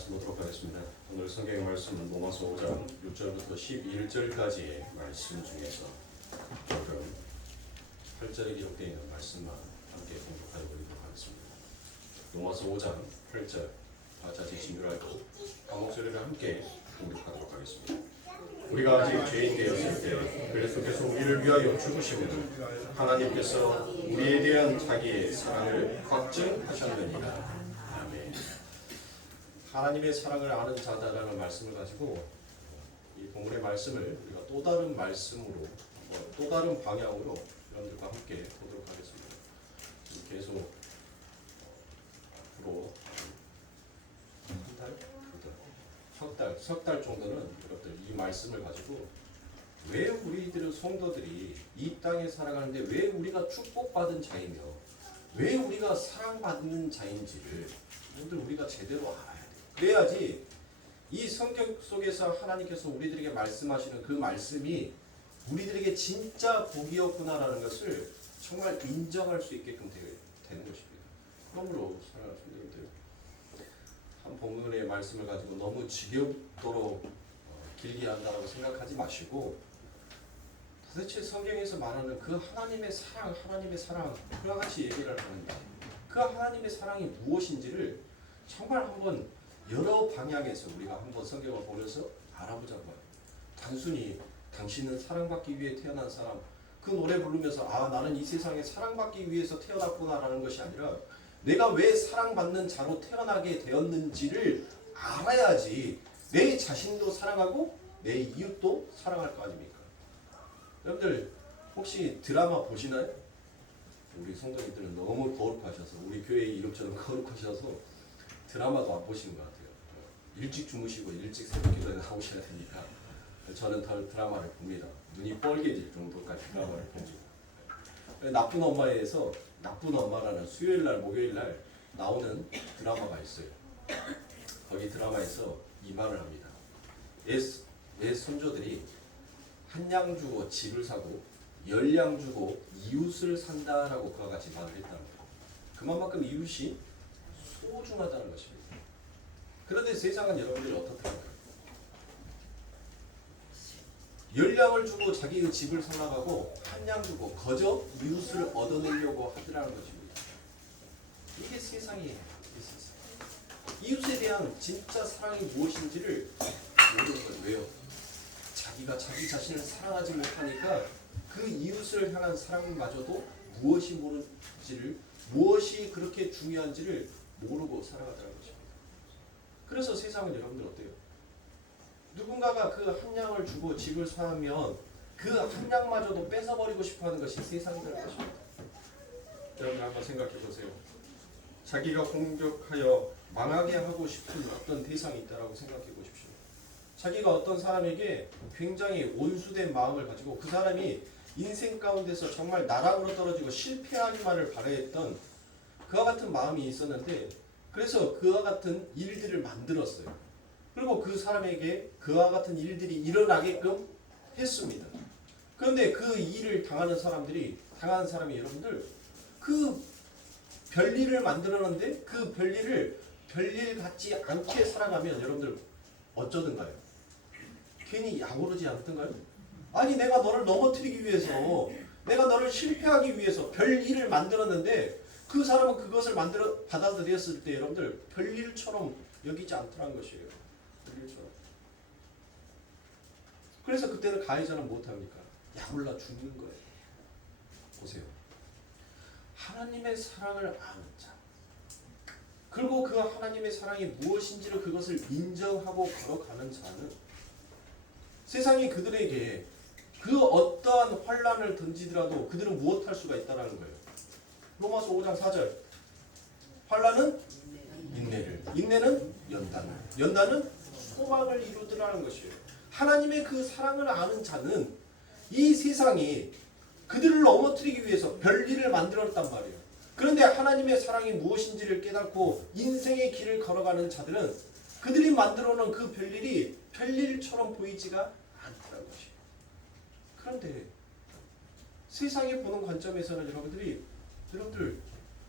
말씀 보도록 하겠습니다. 오늘 성경 말씀은 로마서 5장 6절부터 11절까지의 말씀 중에서 조금 8절에 기록되어 있는 말씀만 함께 공독하여 보도록 하겠습니다. 로마서 5장 8절 다 자세히 진율하고 한 목소리를 함께 공독하도록 하겠습니다. 우리가 아직 죄인 되었을 때 그리스도께서 우리를 위하여 죽으시면 하나님께서 우리에 대한 자기의 사랑을 확증하셨느니라. 아멘. 하나님의 사랑을 아는 자다라는 말씀을 가지고 이 본문의 말씀을 우리가 또 다른 말씀으로 또 다른 방향으로 여러분들과 함께 보도록 하겠습니다. 계속 앞으로 석 달 정도는 여러분들 이 말씀을 가지고 왜 우리들은 성도들이 이 땅에 살아가는데 왜 우리가 축복받은 자이며 왜 우리가 사랑받는 자인지를 여러분들 우리가 제대로 알아야 돼요. 그래야지 이 성경 속에서 하나님께서 우리들에게 말씀하시는 그 말씀이 우리들에게 진짜 복이었구나라는 것을 정말 인정할 수 있게끔 되는 것입니다. 그러므로 사랑하는 분들, 한 본문의 말씀을 가지고 너무 지겹도록 길게 한다고 생각하지 마시고 도대체 성경에서 말하는 그 하나님의 사랑 그와 같이 얘기를 하는데 그 하나님의 사랑이 무엇인지를 정말 한번 여러 방향에서 우리가 한번 성경을 보면서 알아보자고 해요. 단순히 당신은 사랑받기 위해 태어난 사람 그 노래 부르면서 나는 이 세상에 사랑받기 위해서 태어났구나라는 것이 아니라 내가 왜 사랑받는 자로 태어나게 되었는지를 알아야지 내 자신도 사랑하고 내 이웃도 사랑할 거 아닙니까? 여러분들 혹시 드라마 보시나요? 우리 성도님들은 너무 거룩하셔서 우리 교회의 이름처럼 거룩하셔서 드라마도 안 보시는 것 같아요. 일찍 주무시고 일찍 새벽 기도에 나오셔야 되니까 저는 드라마를 봅니다. 눈이 뻘개질 정도까지 드라마를 봅니다. 나쁜 엄마에서 나쁜 엄마라는 수요일날 목요일날 나오는 드라마가 있어요. 거기 드라마에서 이 말을 합니다. 내 손조들이 한 양 주고 집을 사고 10양 주고 이웃을 산다라고 그와 같이 말을 했다는 거예요. 그만큼 이웃이 소중하다는 것입니다. 그런데 세상은 여러분들이 어떻더라고요? 10량을 주고 자기의 집을 살아가고 한 양 주고 거저 이웃을 얻어내려고 하더라는 것입니다. 이게 세상이에요. 이웃에 대한 진짜 사랑이 무엇인지를 모르는 거예요. 왜요? 자기가 자기 자신을 사랑하지 못하니까 그 이웃을 향한 사랑마저도 무엇이 모르는지를 무엇이 그렇게 중요한지를 모르고 살아가더라는 것입니다. 그래서 세상은 여러분들 어때요? 누군가가 그 한 양을 주고 집을 사면 그 한 양마저도 뺏어버리고 싶어하는 것이 세상이라는 것입니다. 여러분 한번 생각해 보세요. 자기가 공격하여 망하게 하고 싶은 어떤 대상이 있다라고 생각해 보십시오. 자기가 어떤 사람에게 굉장히 온수된 마음을 가지고 그 사람이 인생 가운데서 정말 나락으로 떨어지고 실패하기만을 바라했던 그와 같은 마음이 있었는데 그래서 그와 같은 일들을 만들었어요. 그리고 그 사람에게 그와 같은 일들이 일어나게끔 했습니다. 그런데 그 일을 당하는 사람이 여러분들 그 별일을 만들었는데 그 별일을 별일 같지 않게 살아가면 여러분들 어쩌든가요? 괜히 약오르지 않던가요? 아니 내가 너를 넘어뜨리기 위해서 내가 너를 실패하기 위해서 별일을 만들었는데 그 사람은 그것을 받아들였을 때 여러분들 별일처럼 여기지 않더라는 것이에요. 별일처럼. 그래서 그때는 가해자는 못합니까? 약올라 죽는 거예요. 보세요. 하나님의 사랑을 아는 자 그리고 그 하나님의 사랑이 무엇인지를 그것을 인정하고 걸어가는 자는 세상이 그들에게 그 어떠한 환난을 던지더라도 그들은 무엇할 수가 있다는 거예요. 로마서 5장 4절 환난은 인내를 인내는 연단은 소망을 이루더라는 것이에요. 하나님의 그 사랑을 아는 자는 이 세상이 그들을 넘어뜨리기 위해서 별일을 만들었단 말이에요. 그런데 하나님의 사랑이 무엇인지를 깨닫고 인생의 길을 걸어가는 자들은 그들이 만들어 놓은 그 별일이 별일처럼 보이지가 않다는 것이에요. 그런데 세상이 보는 관점에서는 여러분들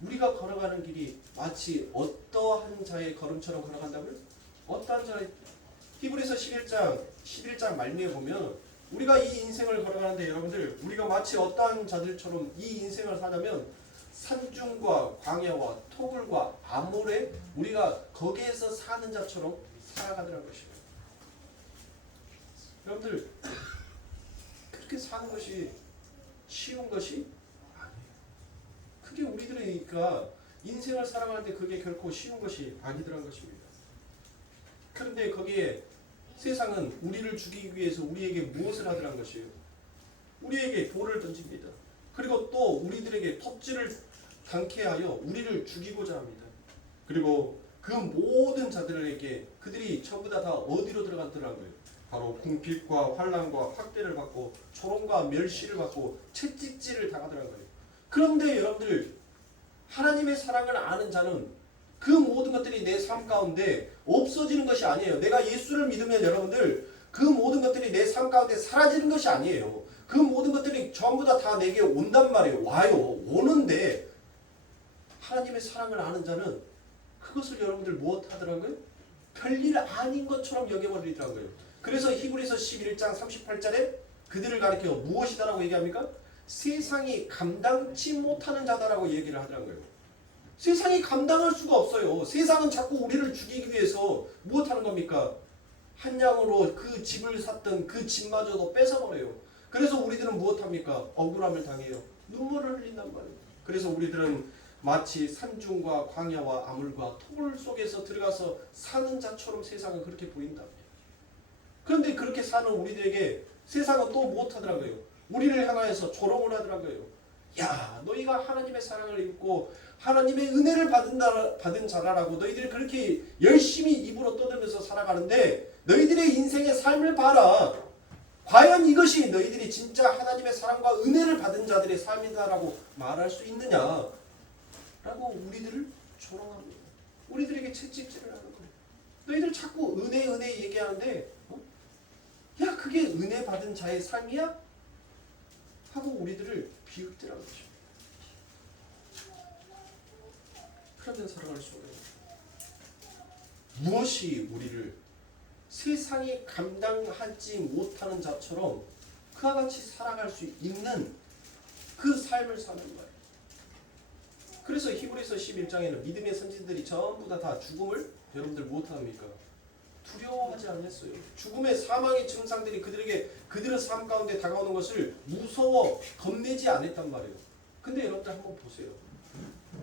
우리가 걸어가는 길이 마치 어떠한 자의 걸음처럼 걸어간다고요? 어떠한 자 히브리서 11장 말미에 보면 우리가 이 인생을 걸어가는데 여러분들 우리가 마치 어떠한 자들처럼 이 인생을 사냐면 산중과 광야와 토굴과 아몰에 우리가 거기에서 사는 자처럼 살아가더라는 것이에요. 여러분들 그렇게 사는 것이 쉬운 것이 아니에요. 그게 우리들이니까 인생을 살아가는데 그게 결코 쉬운 것이 아니더라는 것입니다. 그런데 거기에 세상은 우리를 죽이기 위해서 우리에게 무엇을 하더란 것이에요? 우리에게 돌을 던집니다. 그리고 또 우리들에게 톱질을 당케 하여 우리를 죽이고자 합니다. 그리고 그 모든 자들에게 그들이 전부 다 어디로 들어갔더라고요? 바로 궁핍과 환난과 학대를 받고 조롱과 멸시를 받고 채찍질을 당하더란 거예요. 그런데 여러분들 하나님의 사랑을 아는 자는 그 모든 것들이 내 삶 가운데 없어지는 것이 아니에요. 내가 예수를 믿으면 여러분들 그 모든 것들이 내 삶 가운데 사라지는 것이 아니에요. 그 모든 것들이 전부 다 내게 온단 말이에요. 와요. 오는데 하나님의 사랑을 아는 자는 그것을 여러분들 무엇 하더라고요? 별일 아닌 것처럼 여겨버리더라고요. 그래서 히브리서 11장 38절에 그들을 가리켜 무엇이다라고 얘기합니까? 세상이 감당치 못하는 자다라고 얘기를 하더라고요. 세상이 감당할 수가 없어요. 세상은 자꾸 우리를 죽이기 위해서 무엇하는 겁니까? 한 양으로 그 집을 샀던 그 집마저도 뺏어버려요. 그래서 우리들은 무엇합니까? 억울함을 당해요. 눈물을 흘린단 말이에요. 그래서 우리들은 마치 산중과 광야와 아물과 토굴 속에서 들어가서 사는 자처럼 세상은 그렇게 보인다. 그런데 그렇게 사는 우리들에게 세상은 또 무엇하더라고요? 우리를 향하여서 조롱을 하더라고요. 야, 너희가 하나님의 사랑을 입고 하나님의 은혜를 받은 자라라고 너희들이 그렇게 열심히 입으로 떠들면서 살아가는데 너희들의 인생의 삶을 봐라. 과연 이것이 너희들이 진짜 하나님의 사랑과 은혜를 받은 자들의 삶이다라고 말할 수 있느냐? 라고 우리들을 조롱합니다. 우리들에게 채찍질을 하는 거예요. 너희들 자꾸 은혜 얘기하는데 야, 그게 은혜 받은 자의 삶이야? 하고 우리들을 비웃더라는 거죠. 그러면 살아갈 수가 없어요. 무엇이 우리를 세상이 감당하지 못하는 자처럼 그와 같이 살아갈 수 있는 그 삶을 사는 거예요. 그래서 히브리서 11장에는 믿음의 선진들이 전부 다 죽음을 여러분들 못합니까? 두려워하지 않았어요. 죽음의 사망의 증상들이 그들의 삶 가운데 다가오는 것을 무서워 겁내지 않았단 말이에요. 근데 여러분들 한번 보세요.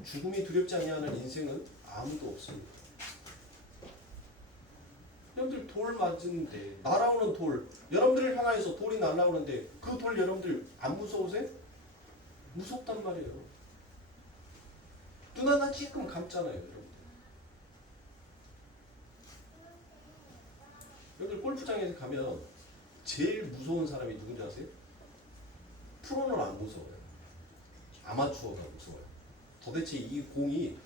죽음이 두렵지 않냐는 인생은 아무도 없습니다. 여러분들 돌 맞는데 날아오는 돌, 여러분들을 향하여서 돌이 날아오는데 그 돌 여러분들 안 무서우세요? 무섭단 말이에요. 눈 하나 찔끔 감잖아요. 여러분들 골프장에 가면 제일 무서운 사람이 누군지 아세요? 프로는 안 무서워요. 아마추어가 무서워요. 도대체 이 공이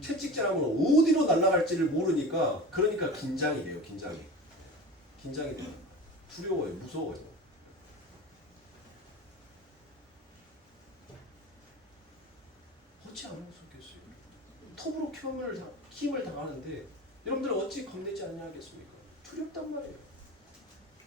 채찍질하면 어디로 날아갈지를 모르니까 그러니까 긴장이 돼요. 긴장이 돼요. 두려워요. 무서워요. 어찌 안 무섭겠어요? 톱으로 힘을 당하는데 여러분들 어찌 겁내지 않냐겠습니까? 두렵단 말이에요.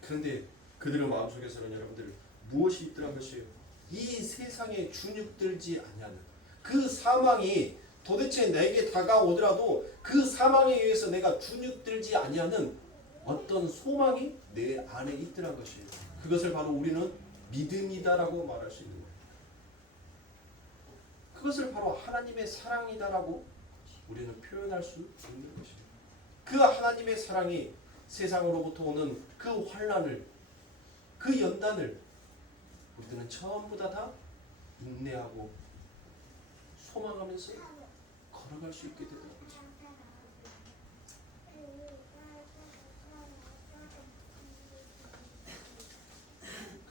그런데 그들의 마음속에서는 여러분들 무엇이 있더란 것이에요? 이 세상에 주눅들지 아니하는 그 사망이 도대체 내게 다가오더라도 그 사망에 의해서 내가 주눅들지 아니하는 어떤 소망이 내 안에 있더란 것이에요. 그것을 바로 우리는 믿음이다라고 말할 수 있는 거예요. 그것을 바로 하나님의 사랑이다라고 우리는 표현할 수 있는 것이에요. 그 하나님의 사랑이 세상으로부터 오는 그 환난을, 그 연단을 우리들은 전부 다 인내하고 소망하면서 걸어갈 수 있게 되는 거죠.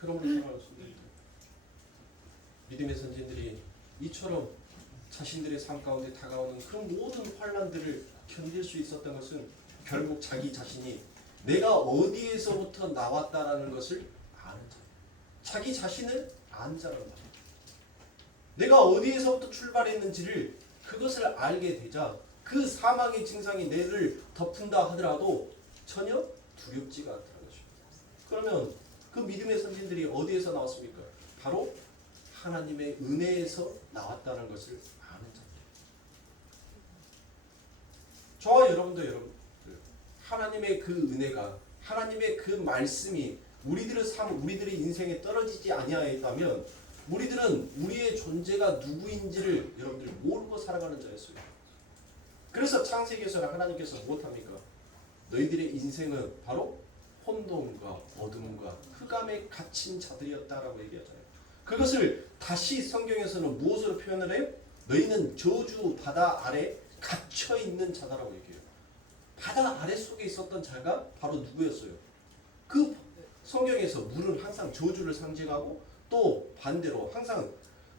그런 우리 살아갈 수 있는 믿음의 선진들이 이처럼 자신들의 삶 가운데 다가오는 그 모든 환난들을 견딜 수 있었던 것은 결국 자기 자신이 내가 어디에서부터 나왔다라는 것을 아는 자, 자기 자신을 아는 자라는 말이에요. 내가 어디에서부터 출발했는지를 그것을 알게 되자 그 사망의 증상이 내를 덮은다 하더라도 전혀 두렵지가 않다는 것입니다. 그러면 그 믿음의 선진들이 어디에서 나왔습니까? 바로 하나님의 은혜에서 나왔다는 것을 아는 자입니다. 저와 여러분들 하나님의 그 은혜가, 하나님의 그 말씀이 우리들의 인생에 떨어지지 아니하였다면 우리들은 우리의 존재가 누구인지를 여러분들 모르고 살아가는 자였어요. 그래서 창세기에서는 하나님께서 무엇합니까? 너희들의 인생은 바로 혼돈과 어둠과 흑암에 갇힌 자들이었다라고 얘기하잖아요. 그것을 다시 성경에서는 무엇으로 표현을 해요? 너희는 저주 바다 아래 갇혀 있는 자다라고 얘기해요. 바다 아래 속에 있었던 자가 바로 누구였어요? 그 성경에서 물은 항상 저주를 상징하고 또 반대로 항상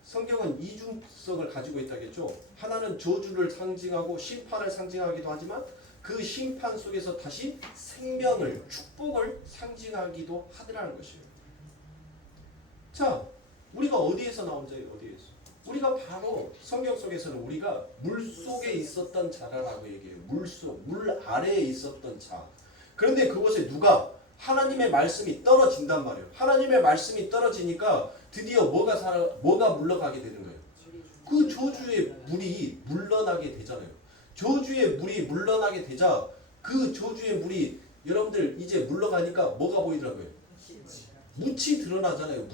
성경은 이중성을 가지고 있다겠죠. 하나는 저주를 상징하고 심판을 상징하기도 하지만 그 심판 속에서 다시 생명을, 축복을 상징하기도 하더라는 것이에요. 자, 우리가 어디에서 나온 자예요? 어디에서? 우리가 바로 성경 속에서는 우리가 물 속에 있었던 자라고 얘기해요. 물 아래에 있었던 자. 그런데 그곳에 누가 하나님의 말씀이 떨어진단 말이에요. 하나님의 말씀이 떨어지니까 드디어 뭐가 물러가게 되는 거예요. 그 저주의 물이 물러나게 되잖아요. 저주의 물이 물러나게 되자 그 저주의 물이 여러분들 이제 물러가니까 뭐가 보이더라고요? 묻이 드러나잖아요.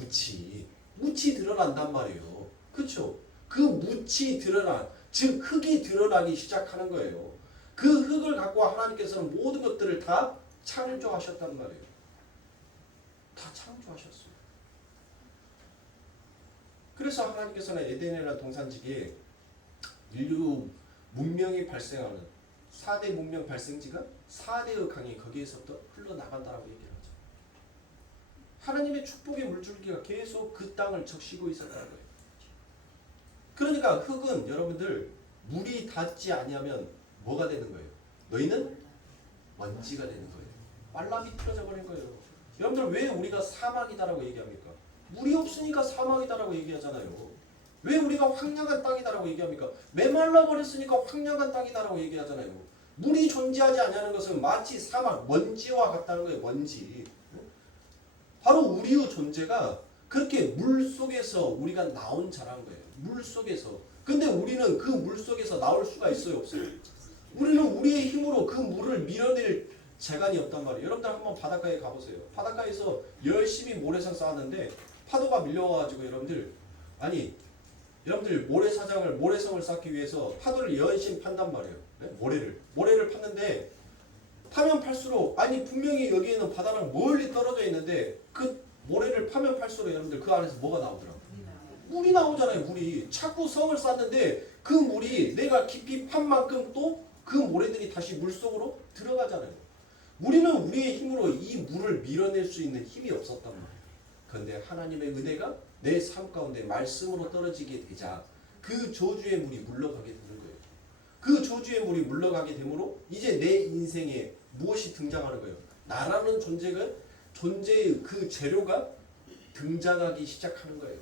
묻이 드러난단 말이에요. 그렇죠? 그 묻이 드러난, 즉 흙이 드러나기 시작하는 거예요. 그 흙을 갖고 하나님께서는 모든 것들을 다 창조하셨단 말이에요. 다 창조하셨어요. 그래서 하나님께서는 에덴이라는 동산지기에 인류 문명이 발생하는 4대 문명 발생지가 4대의 강이 거기에서부터 흘러나간다라고 얘기를 하죠. 하나님의 축복의 물줄기가 계속 그 땅을 적시고 있었다는 거예요. 그러니까 흙은 여러분들 물이 닿지 아니하면 뭐가 되는 거예요? 너희는 먼지가 되는 거예요. 말라 비틀어져 버린 거예요. 여러분들 왜 우리가 사막이다라고 얘기합니까? 물이 없으니까 사막이다라고 얘기하잖아요. 왜 우리가 황량한 땅이다라고 얘기합니까? 메말라 버렸으니까 황량한 땅이다라고 얘기하잖아요. 물이 존재하지 않냐는 것은 마치 사막, 먼지와 같다는 거예요. 먼지. 바로 우리의 존재가 그렇게 물 속에서 우리가 나온 자라는 거예요. 물 속에서. 근데 우리는 그 물 속에서 나올 수가 있어요? 없어요? 우리는 우리의 힘으로 그 물을 밀어낼 재간이 없단 말이에요. 여러분들 한번 바닷가에 가보세요. 바닷가에서 열심히 모래성 쌓았는데 파도가 밀려와가지고 여러분들 모래성을 쌓기 위해서 파도를 열심히 판단 말이에요. 네? 모래를 팠는데 파면 팔수록 분명히 여기에는 바다랑 멀리 떨어져 있는데 그 모래를 파면 팔수록 여러분들 그 안에서 뭐가 나오더라고요? 물이 나오잖아요. 물이. 자꾸 성을 쌓는데 그 물이 내가 깊이 판 만큼 또 그 모래들이 다시 물속으로 들어가잖아요. 우리는 우리의 힘으로 이 물을 밀어낼 수 있는 힘이 없었단 말이에요. 그런데 하나님의 은혜가 내 삶 가운데 말씀으로 떨어지게 되자 그 저주의 물이 물러가게 되는 거예요. 그 저주의 물이 물러가게 되므로 이제 내 인생에 무엇이 등장하는 거예요? 나라는 존재의 그 재료가 등장하기 시작하는 거예요.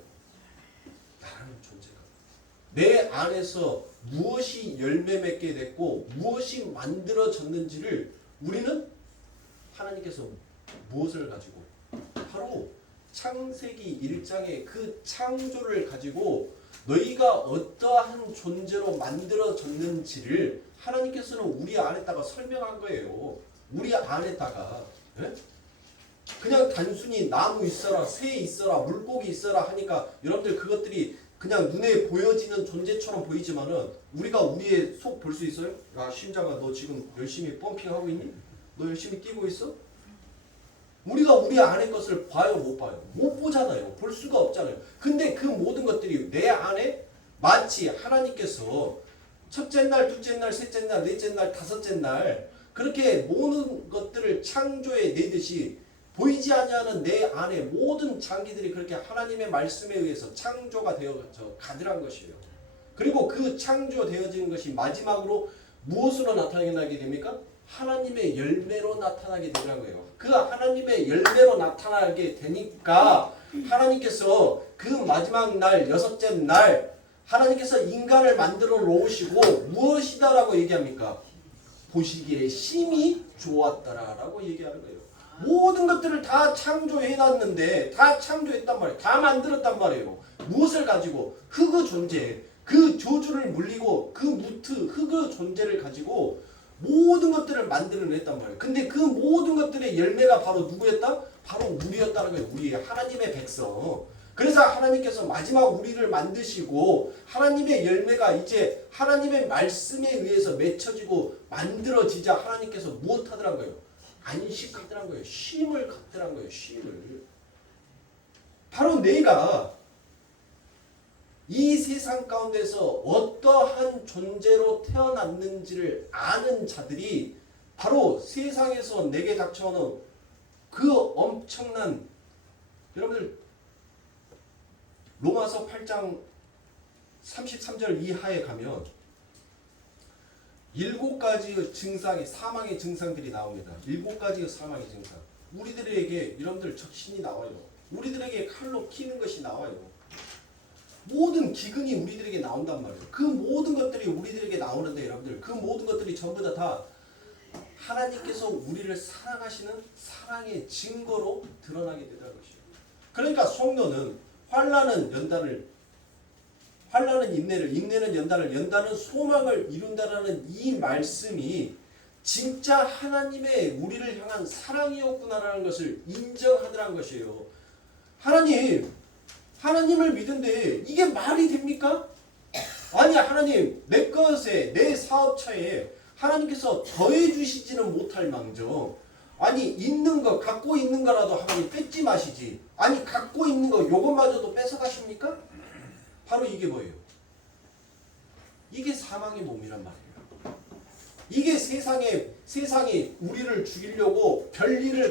나라는 존재가. 내 안에서 무엇이 열매 맺게 됐고 무엇이 만들어졌는지를 우리는 하나님께서 무엇을 가지고 바로 창세기 1장의 그 창조를 가지고 너희가 어떠한 존재로 만들어졌는지를 하나님께서는 우리 안에다가 설명한 거예요. 우리 안에다가. 네? 그냥 단순히 나무 있어라, 새 있어라, 물고기 있어라 하니까 여러분들 그것들이 그냥 눈에 보여지는 존재처럼 보이지만은 우리가 우리의 속 볼 수 있어요? 야, 심장아, 너 지금 열심히 펌핑하고 있니? 너 열심히 뛰고 있어? 우리가 우리 안의 것을 봐요, 못 봐요? 못 보잖아요. 볼 수가 없잖아요. 근데 그 모든 것들이 내 안에 마치 하나님께서 첫째 날, 둘째 날, 셋째 날, 넷째 날, 다섯째 날 그렇게 모든 것들을 창조해 내듯이 보이지 아니하는 내 안에 모든 장기들이 그렇게 하나님의 말씀에 의해서 창조가 되어져 가더란 것이에요. 그리고 그 창조되어진 것이 마지막으로 무엇으로 나타나게 됩니까? 하나님의 열매로 나타나게 되는 거예요. 그 하나님의 열매로 나타나게 되니까 하나님께서 그 마지막 날, 여섯째 날 하나님께서 인간을 만들어 놓으시고 무엇이다라고 얘기합니까? 보시기에 심히 좋았더라라고 얘기하는 거예요. 모든 것들을 다 창조해놨는데 다 창조했단 말이에요. 다 만들었단 말이에요. 무엇을 가지고? 흙의 존재, 그 저주를 물리고 그 무트, 흙의 존재를 가지고 모든 것들을 만들어냈단 말이에요. 근데 그 모든 것들의 열매가 바로 누구였다? 바로 우리였다는 거예요. 우리 하나님의 백성. 그래서 하나님께서 마지막 우리를 만드시고 하나님의 열매가 이제 하나님의 말씀에 의해서 맺혀지고 만들어지자 하나님께서 무엇하더란 거예요? 안식 갖더란 거예요. 쉼을 갖더란 거예요. 쉼을. 바로 내가 이 세상 가운데서 어떠한 존재로 태어났는지를 아는 자들이 바로 세상에서 내게 닥쳐오는 그 엄청난, 여러분들 로마서 8장 33절 이하에 가면 7가지의 증상이, 사망의 증상들이 나옵니다. 7가지의 사망의 증상. 우리들에게 여러분들 적신이 나와요. 우리들에게 칼로 키는 것이 나와요. 모든 기근이 우리들에게 나온단 말이에요. 그 모든 것들이 우리들에게 나오는데 여러분들 그 모든 것들이 전부 다 하나님께서 우리를 사랑하시는 사랑의 증거로 드러나게 되다는 것이에요. 그러니까 성도는 환난은 연단을, 환난은 인내를, 인내는 연단을, 연단은 소망을 이룬다라는 이 말씀이 진짜 하나님의 우리를 향한 사랑이었구나라는 것을 인정하더라는 것이에요. 하나님을 믿는데 이게 말이 됩니까? 아니 하나님 내 것에 내 사업처에 하나님께서 더해 주시지는 못할 망정 아니 있는 거 갖고 있는 거라도 하나님 뺏지 마시지 아니 갖고 있는 거 요것마저도 뺏어가십니까? 바로 이게 뭐예요? 이게 사망의 몸이란 말이에요. 이게 세상이 우리를 죽이려고 별일을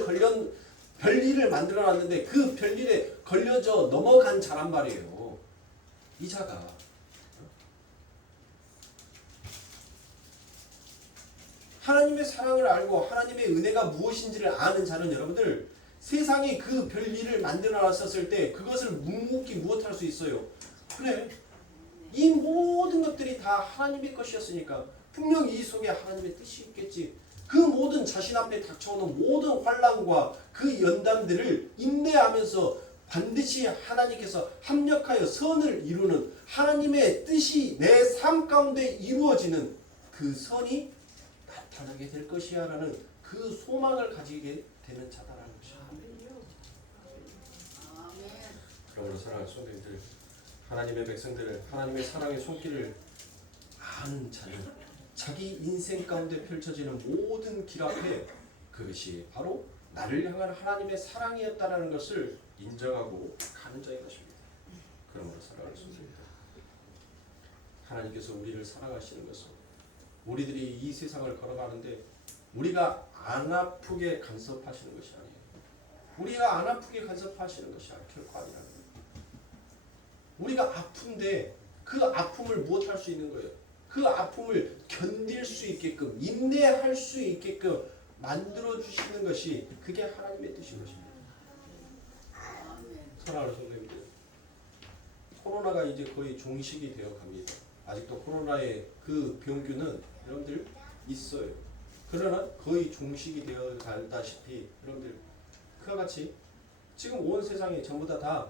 만들어놨는데 그 별일에 걸려져 넘어간 자란 말이에요. 이 자가 하나님의 사랑을 알고 하나님의 은혜가 무엇인지를 아는 자는 여러분들 세상이 그 별일을 만들어놨었을 때 그것을 묵묵히 무엇할 수 있어요? 그래 이 모든 것들이 다 하나님의 것이었으니까 분명히 이 속에 하나님의 뜻이 있겠지. 그 모든 자신 앞에 닥쳐오는 모든 환난과 그 연단들을 인내하면서 반드시 하나님께서 합력하여 선을 이루는 하나님의 뜻이 내 삶 가운데 이루어지는 그 선이 나타나게 될 것이야 라는 그 소망을 가지게 되는 자다라는 것이야. 그러므로 사랑하는 성도님들 하나님의 백성들을 하나님의 사랑의 손길을 아는 자는 자기 인생 가운데 펼쳐지는 모든 길 앞에 그것이 바로 나를 향한 하나님의 사랑이었다라는 것을 인정하고 가는 자인 것입니다. 그러므로 사랑하는 성도님들 하나님께서 우리를 사랑하시는 것은 우리들이 이 세상을 걸어가는데 우리가 안 아프게 간섭하시는 것이 아니에요. 우리가 안 아프게 간섭하시는 것이 결코 아니라는 거예요. 우리가 아픈데 그 아픔을 무엇할 수 있는 거예요? 그 아픔을 견딜 수 있게끔 인내할 수 있게끔 만들어주시는 것이 그게 하나님의 뜻인 것입니다. 사랑하는 성도님들 코로나가 이제 거의 종식이 되어 갑니다. 아직도 코로나의 그 병균은 여러분들 있어요. 그러나 거의 종식이 되어 가다시피 여러분들 그와 같이 지금 온 세상에 전부 다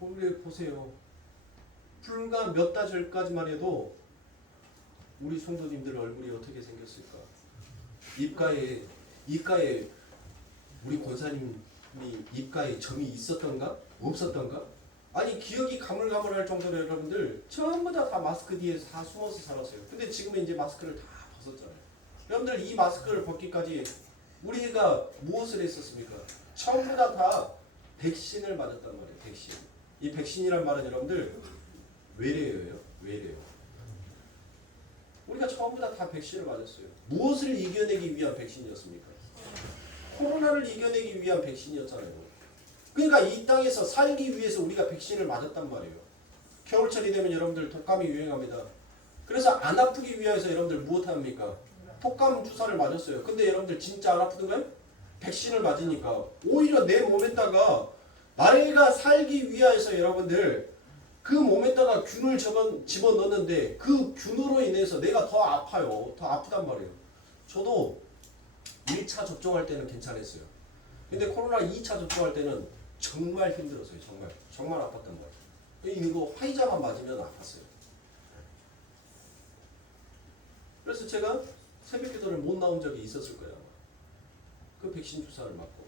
우리 보세요. 불과 몇 달 전까지만 해도 우리 성도님들 얼굴이 어떻게 생겼을까? 입가에 우리 권사님이 입가에 점이 있었던가? 없었던가? 아니 기억이 가물가물할 정도로 여러분들 전부 다 마스크 뒤에 다 숨어서 살았어요. 근데 지금은 이제 마스크를 다 벗었잖아요. 여러분들 이 마스크를 벗기까지 우리가 무엇을 했었습니까? 전부 다 백신을 맞았단 말이에요. 백신. 이 백신이란 말은 여러분들 외래어예요. 외래어. 우리가 전부 다 백신을 맞았어요. 무엇을 이겨내기 위한 백신이었습니까? 코로나를 이겨내기 위한 백신이었잖아요. 그러니까 이 땅에서 살기 위해서 우리가 백신을 맞았단 말이에요. 겨울철이 되면 여러분들 독감이 유행합니다. 그래서 안 아프기 위해서 여러분들 무엇합니까? 독감 주사를 맞았어요. 근데 여러분들 진짜 안 아프던가요? 백신을 맞으니까 오히려 내 몸에다가 내가 살기 위해서 여러분들 그 몸에다가 균을 집어넣는데 그 균으로 인해서 내가 더 아파요. 더 아프단 말이에요. 저도 1차 접종할 때는 괜찮았어요. 근데 코로나 2차 접종할 때는 정말 힘들었어요. 정말 아팠단 말이에요. 이거 화이자만 맞으면 아팠어요. 그래서 제가 새벽 기도를 못 나온 적이 있었을 거예요. 그 백신 주사를 맞고.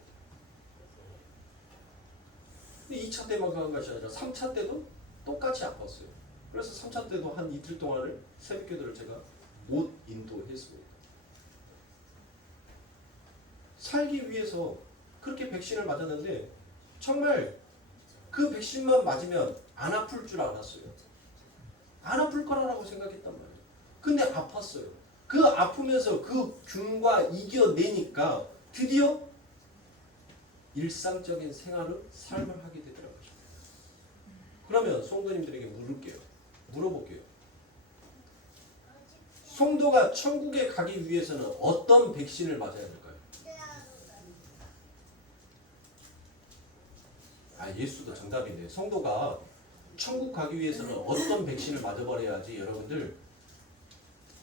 근데 2차 때만 그런 것이 아니라 3차 때도 똑같이 아팠어요. 그래서 3차 때도 한 이틀 동안을 새벽 기도를 제가 못 인도했습니다. 살기 위해서 그렇게 백신을 맞았는데 정말 그 백신만 맞으면 안 아플 줄 알았어요. 안 아플 거라고 생각했단 말이에요. 근데 아팠어요. 그 아프면서 그 균과 이겨내니까 드디어 일상적인 삶을 하게 되더라고요. 그러면 성도님들에게 물어볼게요. 성도가 천국에 가기 위해서는 어떤 백신을 맞아야 될까요? 예수도 정답인데 성도가 천국 가기 위해서는 어떤 백신을 맞아버려야지 여러분들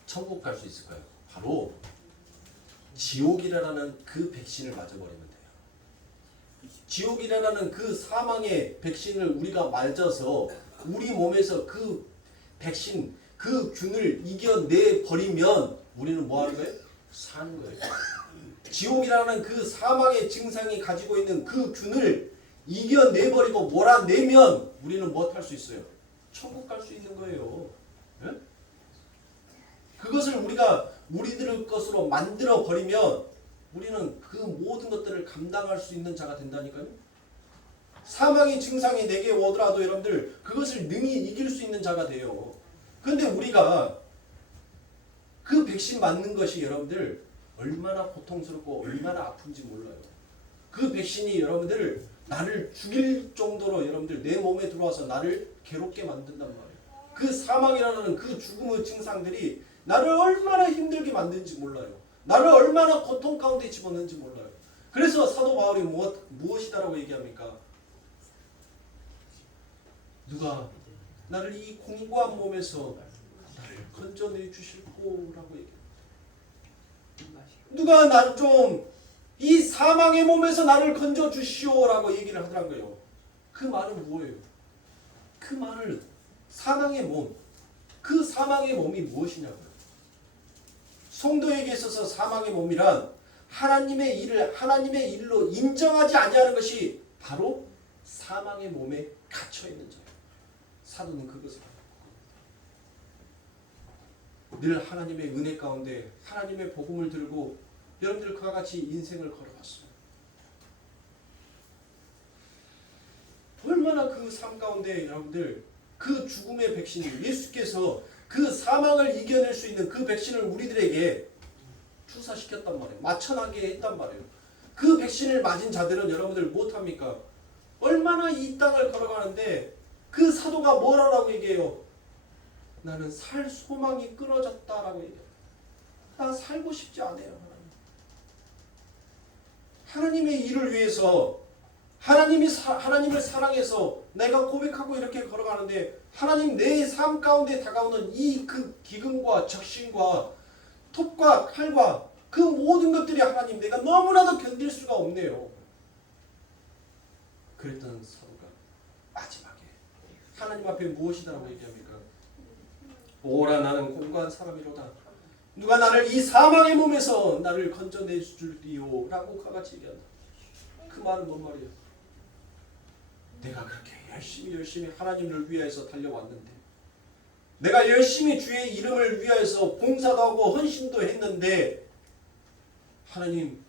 천국 갈 수 있을까요? 바로 지옥이라는 그 백신을 맞아버리면 돼요. 지옥이라는 그 사망의 백신을 우리가 맞아서 우리 몸에서 그 백신, 그 균을 이겨내 버리면 우리는 뭐 하는 거예요? 사는 거예요. 지옥이라는 그 사망의 증상이 가지고 있는 그 균을 이겨내버리고 몰아내면 우리는 뭐 할 수 있어요? 천국 갈 수 있는 거예요. 네? 그것을 우리가 우리들의 것으로 만들어 버리면 우리는 그 모든 것들을 감당할 수 있는 자가 된다니까요. 사망의 증상이 내게 오더라도 여러분들 그것을 능히 이길 수 있는 자가 돼요. 그런데 우리가 그 백신 맞는 것이 여러분들 얼마나 고통스럽고 얼마나 아픈지 몰라요. 그 백신이 여러분들 나를 죽일 정도로 여러분들 내 몸에 들어와서 나를 괴롭게 만든단 말이에요. 그 사망이라는 그 죽음의 증상들이 나를 얼마나 힘들게 만드는지 몰라요. 나를 얼마나 고통 가운데 집어넣는지 몰라요. 그래서 사도 바울이 무엇이다라고 얘기합니까? 누가 나를 이 공고한 몸에서 나를 건져내 주실꼬라고 얘기해요. 누가 나를 좀 이 사망의 몸에서 나를 건져 주시오라고 얘기를 하더라고요. 그 말은 뭐예요? 그 말을 사망의 몸, 그 사망의 몸이 무엇이냐고요? 성도에게 있어서 사망의 몸이란 하나님의 일로 인정하지 아니하는 것이 바로 사망의 몸에 갇혀 있는 자예요. 사도는 그것을 늘 하나님의 은혜 가운데 하나님의 복음을 들고 여러분들 그와 같이 인생을 걸어갔어요. 얼마나 그 삶 가운데 여러분들 그 죽음의 백신, 예수께서 그 사망을 이겨낼 수 있는 그 백신을 우리들에게 주사시켰단 말이에요. 맞춰나게 했단 말이에요. 그 백신을 맞은 자들은 여러분들 못합니까? 얼마나 이 땅을 걸어가는데 그 사도가 뭐라고 얘기해요? 나는 살 소망이 끊어졌다라고 얘기해요. 나 살고 싶지 않아요. 하나님의 일을 위해서 하나님을 사랑해서 내가 고백하고 이렇게 걸어가는데 하나님 내 삶 가운데 다가오는 이 그 기근과 적신과 톱과 칼과 그 모든 것들이 하나님 내가 너무나도 견딜 수가 없네요. 그랬던 사도가 마지막에 하나님 앞에 무엇이다라고 얘기합니까? 오라 나는 공고한 사람이로다. 누가 나를 이 사망의 몸에서 나를 건져내 줄리오 라고 그같이 얘기한다. 그 말은 뭔 말이에요? 내가 그렇게 열심히 하나님을 위하여서 달려왔는데 내가 열심히 주의 이름을 위하여서 봉사도 하고 헌신도 했는데 하나님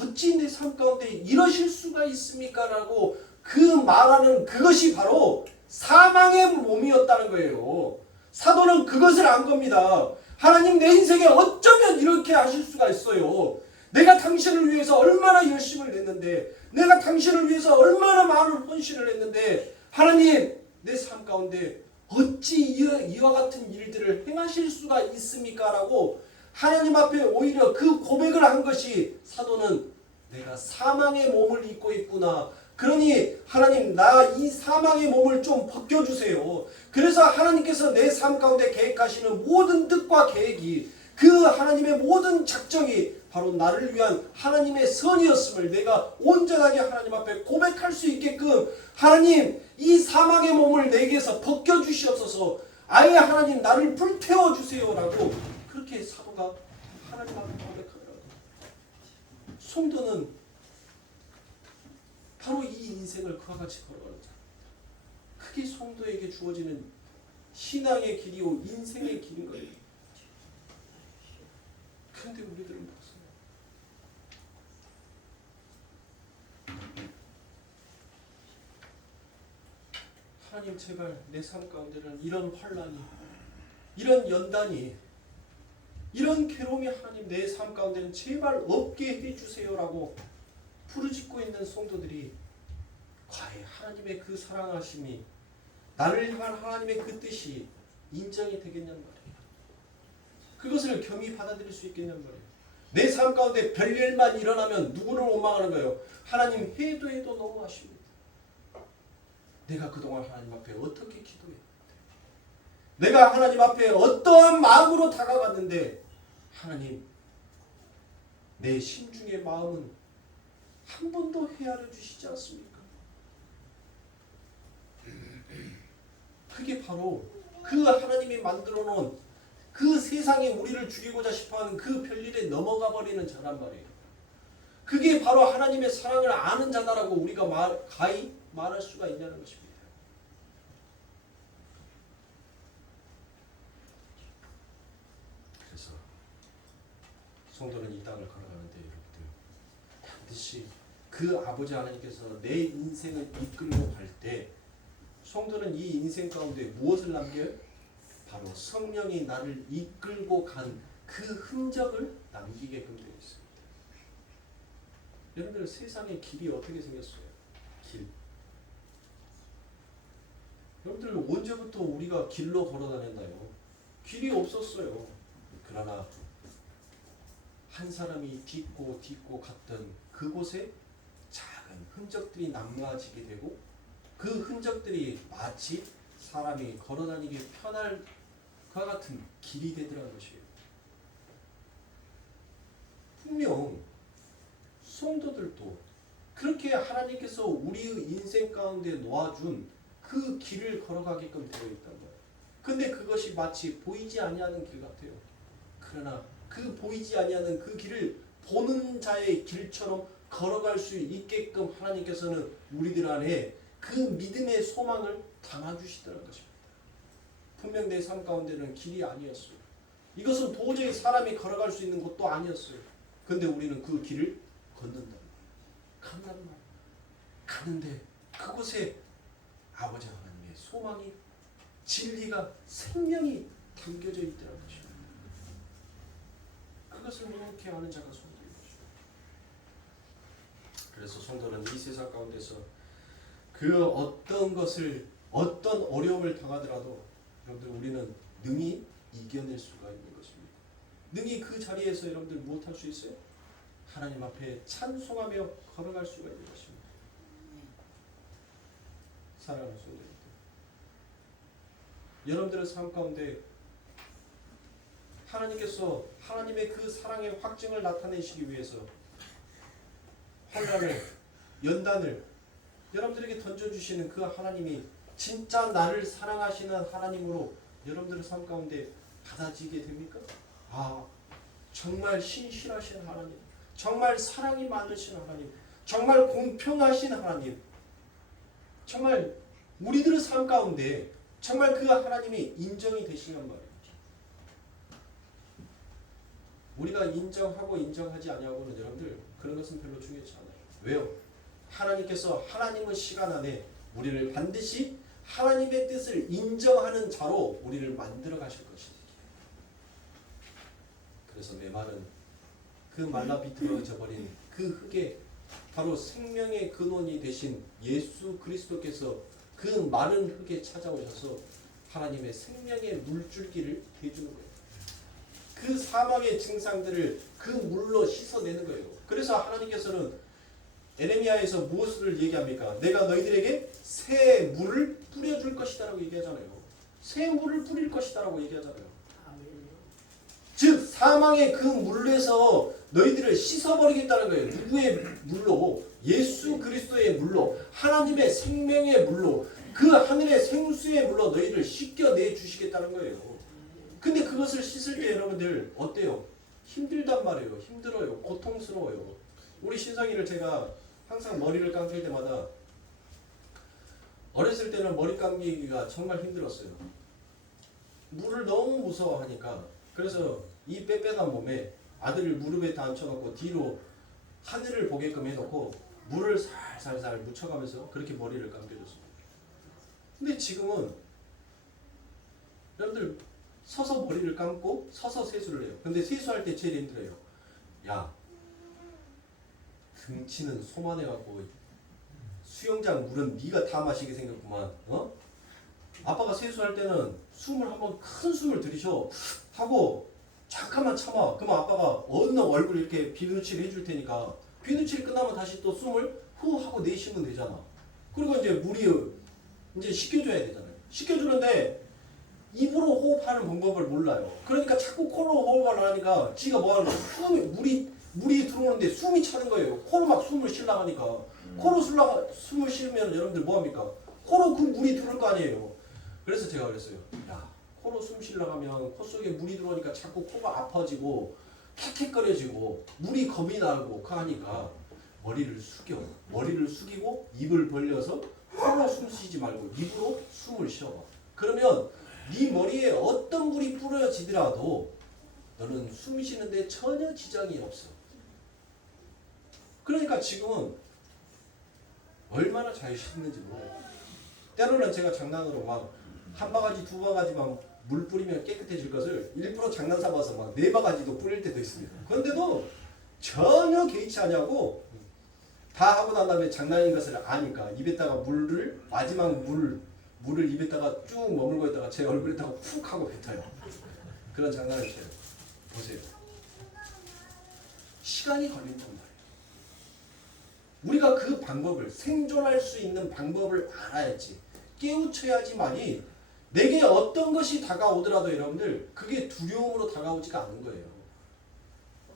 어찌 내 삶 가운데 이러실 수가 있습니까? 라고 그 말하는 그것이 바로 사망의 몸이었다는 거예요. 사도는 그것을 안 겁니다. 하나님 내 인생에 어쩌면 이렇게 하실 수가 있어요. 내가 당신을 위해서 얼마나 열심을 냈는데 내가 당신을 위해서 얼마나 많은 헌신을 했는데 하나님 내 삶 가운데 어찌 이와 같은 일들을 행하실 수가 있습니까? 라고 하나님 앞에 오히려 그 고백을 한 것이 사도는 내가 사망의 몸을 입고 있구나. 그러니 하나님 나 이 사망의 몸을 좀 벗겨주세요. 그래서 하나님께서 내 삶 가운데 계획하시는 모든 뜻과 계획이 그 하나님의 모든 작정이 바로 나를 위한 하나님의 선이었음을 내가 온전하게 하나님 앞에 고백할 수 있게끔 하나님 이 사망의 몸을 내게서 벗겨주시옵소서. 아예 하나님 나를 불태워 주세요라고 그렇게 사도가 하나님 앞에 고백하더라고요. 성도는 바로 이 인생을 그와 같이 걸어가는 자. 그게 성도에게 주어지는 신앙의 길이요 인생의 길인 거예요. 그런데 우리들은 못해요. 하나님 제발 내 삶 가운데는 이런 환난이, 이런 연단이, 이런 괴로움이 하나님 내 삶 가운데는 제발 없게 해주세요라고 부르짖고 있는 성도들이 과연 하나님의 그 사랑하심이 나를 향한 하나님의 그 뜻이 인정이 되겠냔 말이에요. 그것을 겸히 받아들일 수 있겠냔 말이에요. 내 삶 가운데 별일만 일어나면 누구를 원망하는 거예요? 하나님 해도 너무 아쉽니다. 내가 그동안 하나님 앞에 어떻게 기도했는데, 내가 하나님 앞에 어떠한 마음으로 다가갔는데 하나님 내 심중의 마음은 한 번도 헤아려 주시지 않습니까? 그게 바로 그 하나님이 만들어 놓은 그 세상에 우리를 죽이고자 싶어하는 그 별일에 넘어가 버리는 자란 말이에요. 그게 바로 하나님의 사랑을 아는 자다라고 우리가 가히 말할 수가 있냐는 것입니다. 그래서 성도는 이 땅을 걸어가는데 여러분들 반드시 그 아버지 하나님께서 내 인생을 이끌고 갈 때 성도는 이 인생 가운데 무엇을 남겨요? 바로 성령이 나를 이끌고 간 그 흔적을 남기게끔 되어 있습니다. 여러분들 세상의 길이 어떻게 생겼어요? 길. 여러분들 언제부터 우리가 길로 걸어 다녔나요? 길이 없었어요. 그러나 한 사람이 딛고 갔던 그곳에 작은 흔적들이 남아지게 되고 그 흔적들이 마치 사람이 걸어다니기 편할 것 같은 길이 되더라는 것이에요. 분명 성도들도 그렇게 하나님께서 우리의 인생 가운데 놓아준 그 길을 걸어가게끔 되어 있단 말이에요. 근데 그것이 마치 보이지 아니하는 길 같아요. 그러나 그 보이지 아니하는 그 길을 보는 자의 길처럼 걸어갈 수 있게끔 하나님께서는 우리들 안에 그 믿음의 소망을 담아주시더라는 것입니다. 분명 내 삶 가운데는 길이 아니었어요. 이것은 도저히 사람이 걸어갈 수 있는 것도 아니었어요. 근데 우리는 그 길을 걷는단 말이에요. 간단 말이에요. 가는데 그곳에 아버지 하나님의 소망이, 진리가, 생명이 담겨져 있더라는 것입니다. 그것을 명확히 아는 자가 성도인 것입니다. 그래서 성도는 이 세상 가운데서 그 어떤 것을, 어떤 어려움을 당하더라도 여러분들 우리는 능히 이겨낼 수가 있는 것입니다. 능히 그 자리에서 여러분들 무엇할 수 있어요? 하나님 앞에 찬송하며 걸어갈 수가 있는 것입니다. 사랑하는 성도님들, 여러분들의 삶 가운데 하나님께서 하나님의 그 사랑의 확증을 나타내시기 위해서 환난을, 연단을 여러분들에게 던져주시는 그 하나님이 진짜 나를 사랑하시는 하나님으로 여러분들의 삶 가운데 받아지게 됩니까? 아, 정말 신실하신 하나님, 정말 사랑이 많으신 하나님, 정말 공평하신 하나님, 정말 우리들의 삶 가운데 정말 그 하나님이 인정이 되시는 말이에요. 우리가 인정하고 인정하지 아니하고는 여러분들 그런 것은 별로 중요하지 않아요. 왜요? 하나님께서 하나님의 시간 안에 우리를 반드시 하나님의 뜻을 인정하는 자로 우리를 만들어 가실 것입니다. 그래서 내 말은 그 말라 비틀어져 버린 그 흙에 바로 생명의 근원이 되신 예수 그리스도께서 그 마른 흙에 찾아오셔서 하나님의 생명의 물줄기를 대주는 거예요. 그 사망의 증상들을 그 물로 씻어내는 거예요. 그래서 하나님께서는 에레미야에서 무엇을 얘기합니까? 내가 너희들에게 새 물을 뿌려줄 것이다라고 얘기하잖아요. 새 물을 뿌릴 것이다라고 얘기하잖아요. 즉 사망의 그 물에서 너희들을 씻어버리겠다는 거예요. 누구의 물로? 예수 그리스도의 물로, 하나님의 생명의 물로, 그 하늘의 생수의 물로 너희를 씻겨내 주시겠다는 거예요. 근데 그것을 씻을 때 여러분들 어때요? 힘들단 말이에요. 힘들어요. 고통스러워요. 우리 신성이를 제가 항상 머리를 감길 때마다 어렸을 때는 머리 감기가 정말 힘들었어요. 물을 너무 무서워하니까. 그래서 이 빽빽한 몸에 아들을 무릎에 다 앉혀놓고 뒤로 하늘을 보게끔 해놓고 물을 살살살 묻혀가면서 그렇게 머리를 감겨줬습니다. 근데 지금은 여러분들 서서 머리를 감고 서서 세수를 해요. 근데 세수할 때 제일 힘들어요. 야, 등치는 소만해갖고 수영장 물은 네가 다 마시게 생겼구만. 어? 아빠가 세수할 때는 숨을 한번 큰 숨을 들이셔 하고 잠깐만 참아. 그러면 아빠가 어느 얼굴 이렇게 비누칠 해줄 테니까 비누칠 끝나면 다시 또 숨을 후 하고 내쉬면 되잖아. 그리고 이제 물이 이제 식혀줘야 되잖아요. 식혀주는데 입으로 호흡하는 방법을 몰라요. 그러니까 자꾸 코로 호흡을 하니까 지가 뭐 하는 거야? 물이 들어오는데 숨이 차는 거예요. 코로 막 숨을 쉬려고 하니까. 코로 숨을 쉬면 여러분들 뭐 합니까? 코로 그 물이 들어올 거 아니에요. 그래서 제가 그랬어요. 야, 코로 숨 쉬려고 하면 코 속에 물이 들어오니까 자꾸 코가 아파지고 캑캑거려지고 물이 겁이 나고 하니까 머리를 숙여. 머리를 숙이고 입을 벌려서 코로 숨 쉬지 말고 입으로 숨을 쉬어. 그러면 네 머리에 어떤 물이 뿌려지더라도 너는 숨 쉬는데 전혀 지장이 없어. 그러니까 지금은 얼마나 잘 씻는지 몰라요. 때로는 제가 장난으로 막 한 바가지 두 바가지 막 물 뿌리면 깨끗해질 것을 일부러 장난 삼아서 막 네 바가지도 뿌릴 때도 있습니다. 그런데도 전혀 개의치 않냐고 다 하고 난 다음에 장난인 것을 아니까 입에다가 물을 마지막 물을 입에다가 쭉 머물고 있다가 제 얼굴에다가 푹 하고 뱉어요. 그런 장난을 쳐요. 보세요. 시간이 걸린단 말이에요. 우리가 그 방법을 생존할 수 있는 방법을 알아야지. 깨우쳐야지만이 내게 어떤 것이 다가오더라도 여러분들 그게 두려움으로 다가오지가 않은 거예요.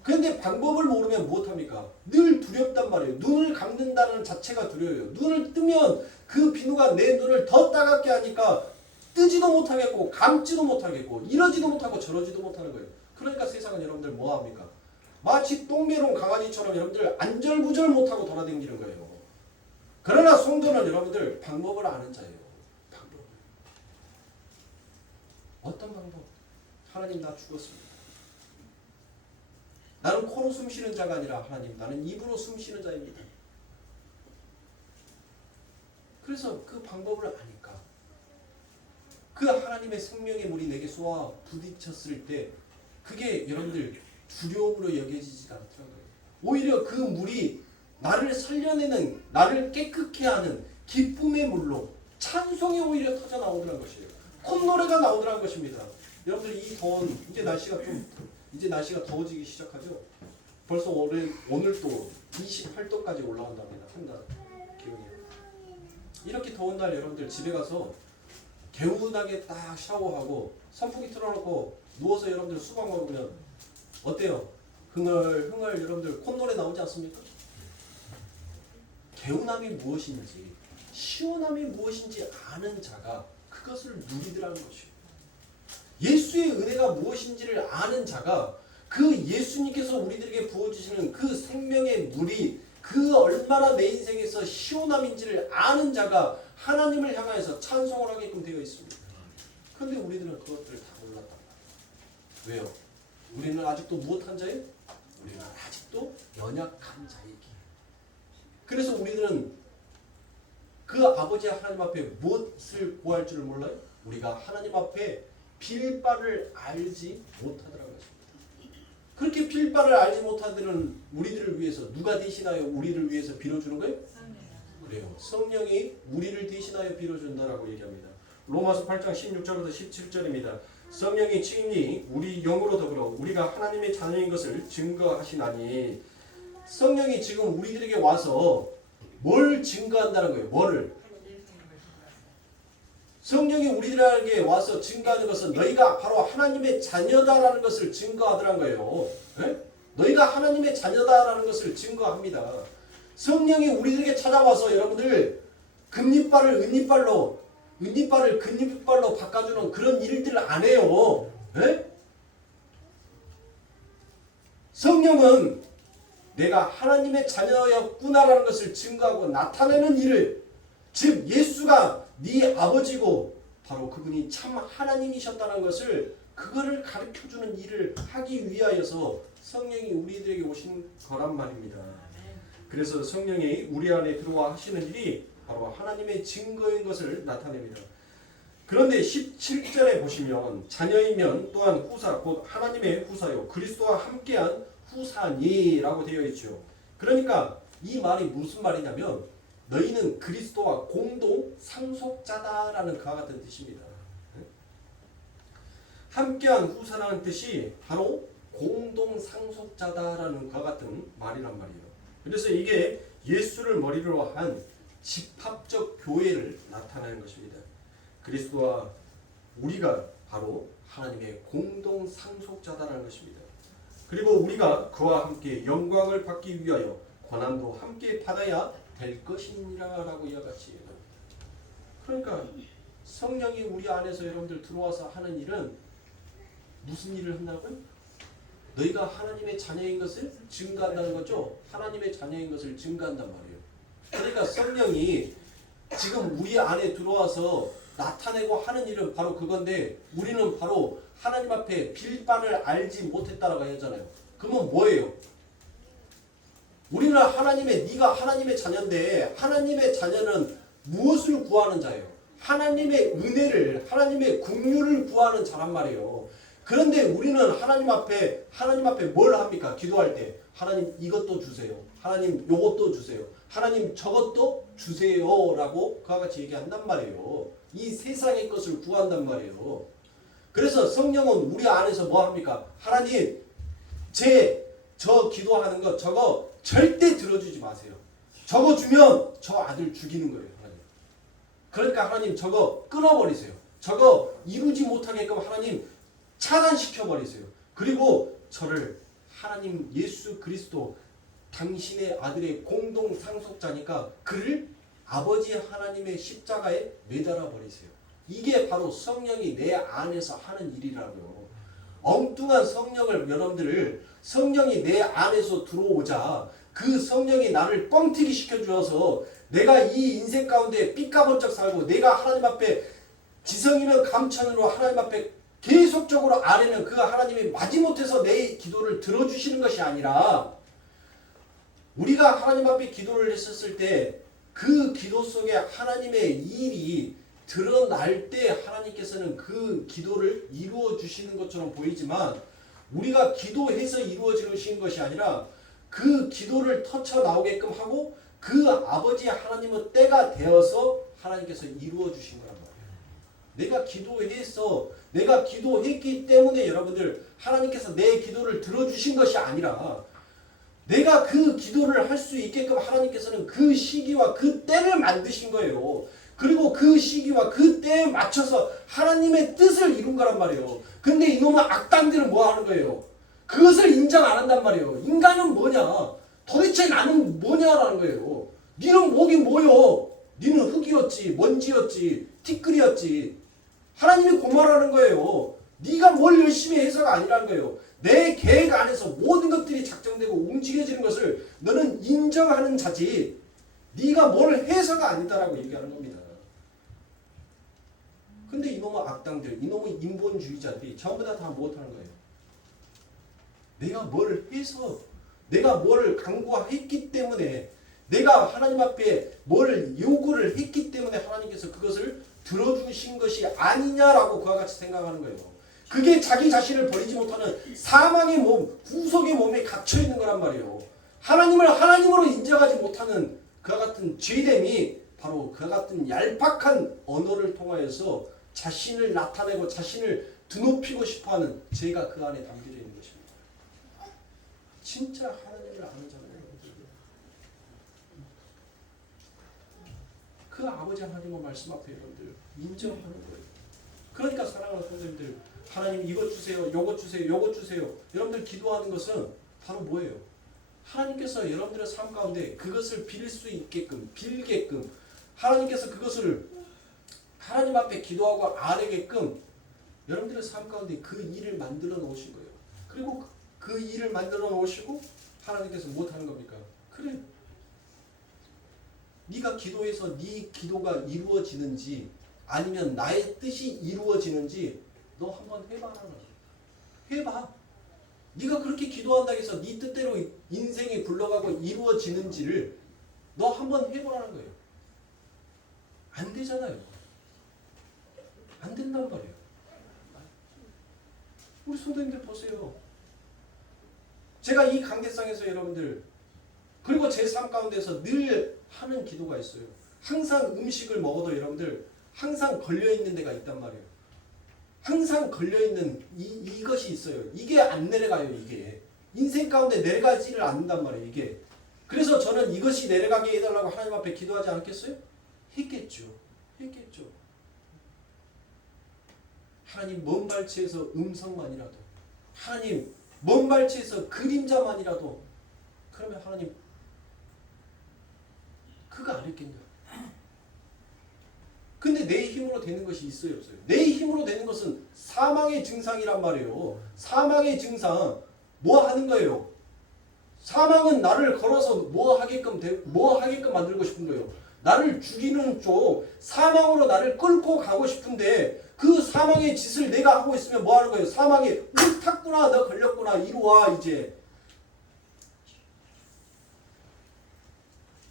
그런데 방법을 모르면 무엇합니까? 늘 두렵단 말이에요. 눈을 감는다는 자체가 두려워요. 눈을 뜨면 그 비누가 내 눈을 더 따갑게 하니까 뜨지도 못하겠고 감지도 못하겠고 이러지도 못하고 저러지도 못하는 거예요. 그러니까 세상은 여러분들 뭐합니까? 마치 똥매롱 강아지처럼 여러분들 안절부절 못하고 돌아다니는 거예요. 그러나 성도는 여러분들 방법을 아는 자예요. 방법. 어떤 방법? 하나님 나 죽었습니다. 나는 코로 숨 쉬는 자가 아니라 하나님 나는 입으로 숨 쉬는 자입니다. 그래서 그 방법을 아니까 그 하나님의 생명의 물이 내게 쏘아 부딪혔을 때 그게 여러분들 두려움으로 여겨지지가 않더라고요. 오히려 그 물이 나를 살려내는, 나를 깨끗게 하는 기쁨의 물로 찬송이 오히려 터져 나오더라는 것이에요. 콧노래가 나오더라는 것입니다. 여러분들 이 더운 이제 날씨가 더워지기 시작하죠. 벌써 오늘 또 28도까지 올라온답니다. 한낮 기온이. 이렇게 더운 날 여러분들 집에 가서 개운하게 딱 샤워하고 선풍기 틀어놓고 누워서 여러분들 수박 먹으면 어때요? 흥얼흥얼 여러분들 콧노래 나오지 않습니까? 개운함이 무엇인지 시원함이 무엇인지 아는 자가 그것을 누리더라는 것이에요. 예수의 은혜가 무엇인지를 아는 자가 그 예수님께서 우리들에게 부어주시는 그 생명의 물이 그 얼마나 내 인생에서 시원함인지를 아는 자가 하나님을 향하여서 찬송을 하게끔 되어 있습니다. 그런데 우리들은 그것들을 다 몰랐단 말이에요. 왜요? 우리는 아직도 무엇한 자예요? 우리는 아직도 연약한 자이기에. 그래서 우리들은 그 아버지 하나님 앞에 무엇을 구할 줄을 몰라요? 우리가 하나님 앞에 빌 바를 알지 못하더라는 것입니다. 그렇게 빌 바를 알지 못하는 우리들을 위해서 누가 대신하여 우리를 위해서 빌어주는 거예요? 그래요. 성령이 우리를 대신하여 빌어준다라고 얘기합니다. 로마서 8장 16절부터 17절입니다. 성령이 친히 우리 영으로 더불어 우리가 하나님의 자녀인 것을 증거하시나니 성령이 지금 우리들에게 와서 뭘 증거한다는 거예요? 뭐를? 성령이 우리들에게 와서 증거하는 것은 너희가 바로 하나님의 자녀다라는 것을 증거하더란 거예요. 에? 너희가 하나님의 자녀다라는 것을 증거합니다. 성령이 우리들에게 찾아와서 여러분들 금리빨을 은리빨로, 은리빨을 금리빨로 바꿔주는 그런 일들을 안 해요. 에? 성령은 내가 하나님의 자녀였구나라는 것을 증거하고 나타내는 일을, 즉 예수가 네 아버지고 바로 그분이 참 하나님이셨다는 것을, 그거를 가르쳐주는 일을 하기 위하여서 성령이 우리들에게 오신 거란 말입니다. 그래서 성령이 우리 안에 들어와 하시는 일이 바로 하나님의 증거인 것을 나타냅니다. 그런데 17절에 보시면 자녀이면 또한 후사, 곧 하나님의 후사요 그리스도와 함께한 후사니라고 되어 있죠. 그러니까 이 말이 무슨 말이냐면 너희는 그리스도와 공동 상속자다라는 그와 같은 뜻입니다. 함께한 후사라는 뜻이 바로 공동 상속자다라는 그와 같은 말이란 말이에요. 그래서 이게 예수를 머리로 한 집합적 교회를 나타내는 것입니다. 그리스도와 우리가 바로 하나님의 공동 상속자다라는 것입니다. 그리고 우리가 그와 함께 영광을 받기 위하여 고난도 함께 받아야 될 것이니라라고 이와 같이. 그러니까 성령이 우리 안에서 여러분들 들어와서 하는 일은 무슨 일을 한다고요? 너희가 하나님의 자녀인 것을 증거한다는 거죠. 하나님의 자녀인 것을 증거한단 말이에요. 그러니까 성령이 지금 우리 안에 들어와서 나타내고 하는 일은 바로 그건데, 우리는 바로 하나님 앞에 빌반을 알지 못했다라고 하잖아요. 그러면 뭐예요? 우리는 네가 하나님의 자녀인데, 하나님의 자녀는 무엇을 구하는 자예요? 하나님의 은혜를, 하나님의 긍휼을 구하는 자란 말이에요. 그런데 우리는 하나님 앞에 뭘 합니까? 기도할 때 하나님 이것도 주세요. 하나님 요것도 주세요. 하나님 저것도 주세요라고 그와 같이 얘기한단 말이에요. 이 세상의 것을 구한단 말이에요. 그래서 성령은 우리 안에서 뭐 합니까? 하나님 저 기도하는 거 저거 절대 들어주지 마세요. 저거 주면 저 아들 죽이는 거예요. 하나님. 그러니까 하나님 저거 끊어버리세요. 저거 이루지 못하게끔 하나님 차단시켜버리세요. 그리고 저를 하나님 예수 그리스도 당신의 아들의 공동 상속자니까 그를 아버지 하나님의 십자가에 매달아 버리세요. 이게 바로 성령이 내 안에서 하는 일이라고요. 엉뚱한 성령을, 여러분들 성령이 내 안에서 들어오자 그 성령이 나를 뻥튀기 시켜주어서 내가 이 인생 가운데 삐까번쩍 살고, 내가 하나님 앞에 지성이면 감천으로 하나님 앞에 계속적으로 아뢰면 그 하나님이 마지못해서 내 기도를 들어주시는 것이 아니라, 우리가 하나님 앞에 기도를 했었을 때 그 기도 속에 하나님의 일이 드러날 때 하나님께서는 그 기도를 이루어 주시는 것처럼 보이지만, 우리가 기도해서 이루어지는 것이 아니라 그 기도를 터쳐 나오게끔 하고 그 아버지 하나님의 때가 되어서 하나님께서 이루어 주신 거란 말이에요. 내가 기도했기 때문에 여러분들 하나님께서 내 기도를 들어주신 것이 아니라, 내가 그 기도를 할 수 있게끔 하나님께서는 그 시기와 그 때를 만드신 거예요. 그리고 그 시기와 그 때에 맞춰서 하나님의 뜻을 이룬 거란 말이에요. 근데 이놈의 악당들은 뭐 하는 거예요? 그것을 인정 안 한단 말이에요. 인간은 뭐냐? 도대체 나는 뭐냐라는 거예요. 니는 뭐긴 뭐요? 니는 흙이었지, 먼지였지, 티끌이었지. 하나님이 고말하는 거예요. 네가 뭘 열심히 해서가 아니라는 거예요. 내 계획 안에서 모든 것들이 작정되고 움직여지는 것을 너는 인정하는 자지, 네가 뭘 해서가 아니다라고 얘기하는 겁니다. 근데 이놈의 악당들, 이놈의 인본주의자들이 전부 다 못하는 거예요. 내가 뭘 해서, 내가 뭘 강구했기 때문에, 내가 하나님 앞에 뭘 요구를 했기 때문에 하나님께서 그것을 들어주신 것이 아니냐라고 그와 같이 생각하는 거예요. 그게 자기 자신을 버리지 못하는 사망의 몸, 후속의 몸에 갇혀 있는 거란 말이에요. 하나님을 하나님으로 인정하지 못하는 그와 같은 죄됨이 바로 그와 같은 얄팍한 언어를 통하여서 자신을 나타내고 자신을 드높이고 싶어하는 죄가 그 안에 담겨져 있는 것입니다. 진짜 하나님을 아는 자는 그 아버지 하나님의 말씀 앞에 여러분들 인정하는 거예요. 그러니까 사랑하는 성도님들, 하나님 이것 주세요, 요것 주세요, 요것 주세요. 여러분들 기도하는 것은 바로 뭐예요? 하나님께서 여러분들의 삶 가운데 그것을 빌 수 있게끔, 빌게끔, 하나님께서 그것을 하나님 앞에 기도하고 아뢰게끔 여러분들의 삶 가운데 그 일을 만들어 놓으신 거예요. 그리고 그 일을 만들어 놓으시고 하나님께서 못하는 겁니까? 그래. 네가 기도해서 네 기도가 이루어지는지 아니면 나의 뜻이 이루어지는지 너 한번 해봐라. 해봐. 네가 그렇게 기도한다고 해서 네 뜻대로 인생이 굴러가고 이루어지는지를 너 한번 해보라는 거예요. 안 되잖아요. 안 된단 말이에요. 우리 성도님들 보세요. 제가 이 관계상에서 여러분들 그리고 제 삶 가운데서 늘 하는 기도가 있어요. 항상 음식을 먹어도 여러분들 항상 걸려있는 데가 있단 말이에요. 항상 걸려있는 이것이 있어요. 이게 안 내려가요. 이게 인생 가운데 내려가지를 않는단 말이에요. 이게 그래서 저는 이것이 내려가게 해달라고 하나님 앞에 기도하지 않겠어요? 했겠죠. 하나님 먼 발치에서 음성만이라도, 하나님 먼 발치에서 그림자만이라도, 그러면 하나님 그거 안 했겠냐? 근데 내 힘으로 되는 것이 있어요, 없어요? 내 힘으로 되는 것은 사망의 증상이란 말이에요. 사망의 증상 뭐 하는 거예요? 사망은 나를 걸어서 뭐 하게끔 만들고 싶은 거예요. 나를 죽이는 쪽, 사망으로 나를 끌고 가고 싶은데 그 사망의 짓을 내가 하고 있으면 뭐 하는 거예요? 사망이 옳았구나, 너 걸렸구나, 이리 와 이제.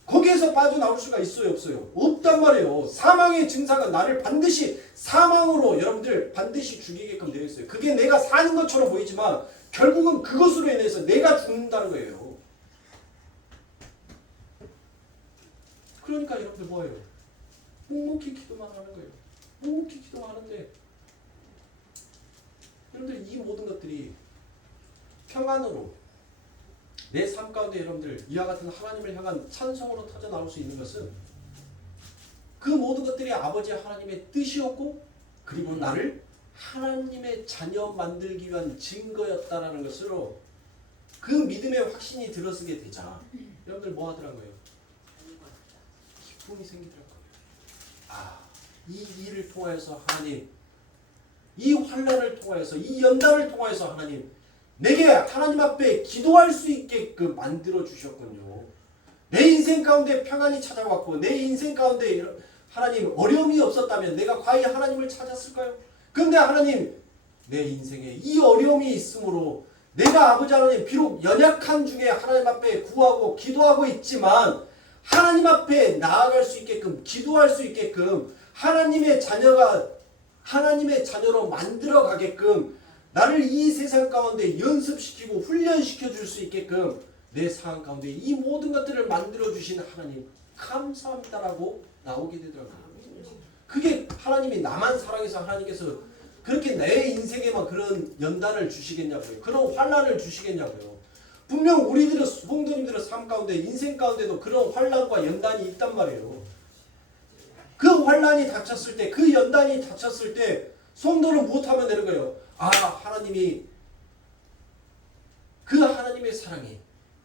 거기에서 빠져나올 수가 있어요, 없어요? 없단 말이에요. 사망의 증상은 나를 반드시 사망으로 여러분들 반드시 죽이게끔 되어 있어요. 그게 내가 사는 것처럼 보이지만 결국은 그것으로 인해서 내가 죽는다는 거예요. 그러니까 여러분들 뭐예요? 묵묵히 기도만 하는 거예요. 묵묵히 기도하는데 여러분들 이 모든 것들이 평안으로 내 삶 가운데 여러분들 이와 같은 하나님을 향한 찬송으로 터져 나올 수 있는 것은 그 모든 것들이 아버지 하나님의 뜻이었고 그리고 나를 하나님의 자녀 만들기 위한 증거였다라는 것으로 그 믿음의 확신이 들어서게 되자 여러분들 뭐 하더라고요? 기쁨이 생기더라고요. 아, 이 일을 통하여서 하나님, 이 환난을 통하여서, 이 연단을 통하여서 하나님 내게 하나님 앞에 기도할 수 있게끔 만들어 주셨군요. 내 인생 가운데 평안이 찾아왔고 내 인생 가운데 하나님 어려움이 없었다면 내가 과연 하나님을 찾았을까요? 그런데 하나님 내 인생에 이 어려움이 있으므로 내가 아버지 하나님 비록 연약한 중에 하나님 앞에 구하고 기도하고 있지만 하나님 앞에 나아갈 수 있게끔 기도할 수 있게끔 하나님의 자녀가 하나님의 자녀로 만들어 가게끔 나를 이 세상 가운데 연습시키고 훈련시켜 줄 수 있게끔 내 상황 가운데 이 모든 것들을 만들어 주신 하나님 감사합니다라고 나오게 되더라고요. 그게 하나님이 나만 사랑해서 하나님께서 그렇게 내 인생에만 그런 연단을 주시겠냐고요. 그런 환난을 주시겠냐고요. 분명 우리들의 성도님들의 삶 가운데 인생 가운데도 그런 환난과 연단이 있단 말이에요. 그 환난이 닥쳤을 때 그 연단이 닥쳤을 때 성도는 무엇하면 되는 거예요? 아, 하나님이 그 하나님의 사랑이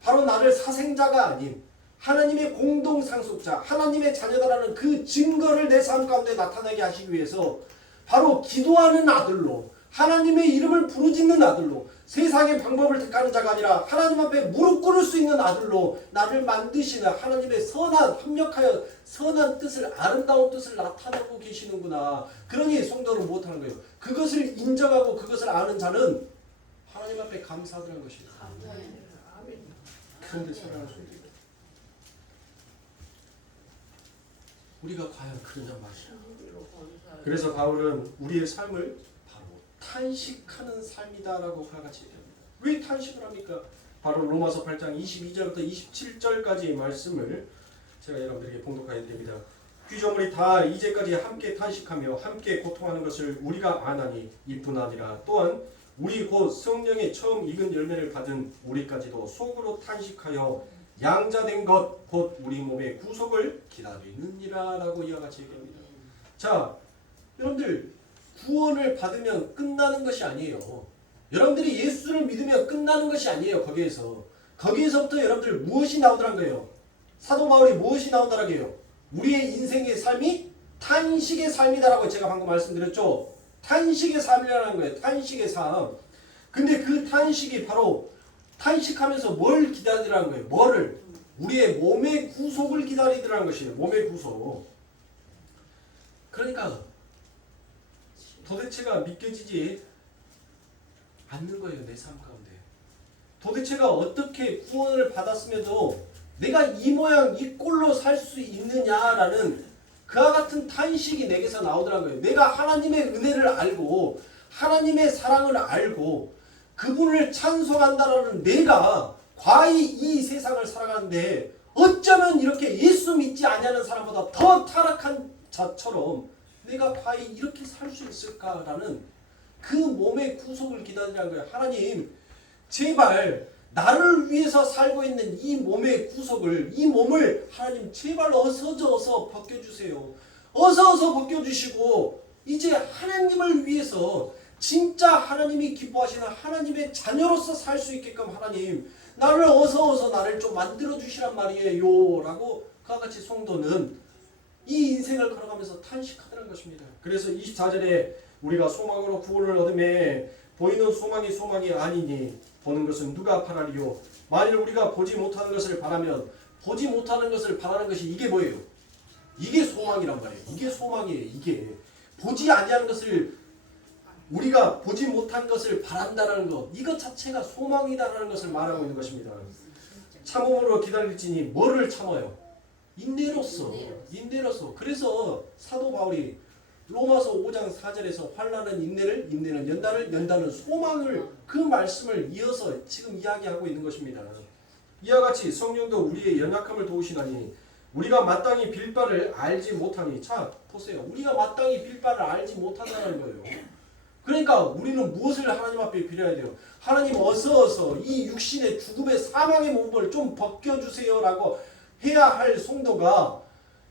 바로 나를 사생자가 아닌 하나님의 공동상속자 하나님의 자녀다라는 그 증거를 내 삶 가운데 나타나게 하시기 위해서 바로 기도하는 아들로 하나님의 이름을 부르짖는 아들로 세상의 방법을 택하는 자가 아니라 하나님 앞에 무릎 꿇을 수 있는 아들로 나를 만드시는 하나님의 선한 합력하여 선한 뜻을 아름다운 뜻을 나타내고 계시는구나. 그러니 성도는 못하는 거예요. 그것을 인정하고 그것을 아는 자는 하나님 앞에 감사하는 것이에요. 그런데 사랑하는 성도 우리가 과연 그러냐 말이야. 그래서 바울은 우리의 삶을 바로 탄식하는 삶이다라고 같이 얘기합니다. 왜 탄식을 합니까? 바로 로마서 8장 22절부터 27절까지의 말씀을 제가 여러분들에게 봉독하여 드립니다. 피조물이 다 이제까지 함께 탄식하며 함께 고통하는 것을 우리가 아나니 이뿐 아니라 또한 우리 곧 성령의 처음 익은 열매를 받은 우리까지도 속으로 탄식하여 양자된 것 곧 우리 몸의 구속을 기다리느니라 라고 이와 같이 얘기합니다. 자, 여러분들 구원을 받으면 끝나는 것이 아니에요. 여러분들이 예수를 믿으면 끝나는 것이 아니에요. 거기에서부터 여러분들 무엇이 나오더란 거예요. 사도 바울이 무엇이 나온다라고 해요. 우리의 인생의 삶이 탄식의 삶이다라고 제가 방금 말씀드렸죠. 탄식의 삶이라는 거예요. 탄식의 삶. 근데 그 탄식이 바로 탄식하면서 뭘 기다리더라는 거예요. 뭐를? 우리의 몸의 구속을 기다리더라는 것이에요. 몸의 구속. 그러니까 도대체가 믿겨지지 않는 거예요. 내 삶 가운데. 도대체가 어떻게 구원을 받았음에도 내가 이 모양 이 꼴로 살 수 있느냐라는 그와 같은 탄식이 내게서 나오더라는 거예요. 내가 하나님의 은혜를 알고 하나님의 사랑을 알고 그분을 찬송한다라는 내가 과히 이 세상을 살아가는데 어쩌면 이렇게 예수 믿지 아니하는 사람보다 더 타락한 자처럼 내가 과히 이렇게 살 수 있을까라는 그 몸의 구속을 기다리라는 거예요. 하나님 제발 나를 위해서 살고 있는 이 몸의 구속을 이 몸을 하나님 제발 어서 벗겨주세요. 어서 벗겨주시고 이제 하나님을 위해서 진짜 하나님이 기뻐하시는 하나님의 자녀로서 살 수 있게끔 하나님 나를 어서 나를 좀 만들어 주시란 말이에요 라고 그와 같이 성도는 이 인생을 걸어가면서 탄식하더라는 것입니다. 그래서 24절에 우리가 소망으로 구원을 얻음에 보이는 소망이 아니니 보는 것은 누가 바라리요. 만일 우리가 보지 못하는 것을 바라면 보지 못하는 것을 바라는 것이 이게 뭐예요? 이게 소망이란 말이에요. 이게 소망이에요. 이게 보지 아니하는 것을 우리가 보지 못한 것을 바란다는 것 이것 자체가 소망이다라는 것을 말하고 있는 것입니다. 참음으로 기다릴지니 뭐를 참아요? 인내로서. 그래서 사도 바울이 로마서 5장 4절에서 환난은 인내를, 인내는 연단을, 연단은 소망을 그 말씀을 이어서 지금 이야기하고 있는 것입니다. 이와 같이 성령도 우리의 연약함을 도우시나니 우리가 마땅히 빌 바를 알지 못하니. 자 보세요. 우리가 마땅히 빌 바를 알지 못한다는 거예요. 그러니까 우리는 무엇을 하나님 앞에 빌어야 돼요? 하나님 어서 이 육신의 죽음의 사망의 몸을 좀 벗겨주세요 라고 해야 할 성도가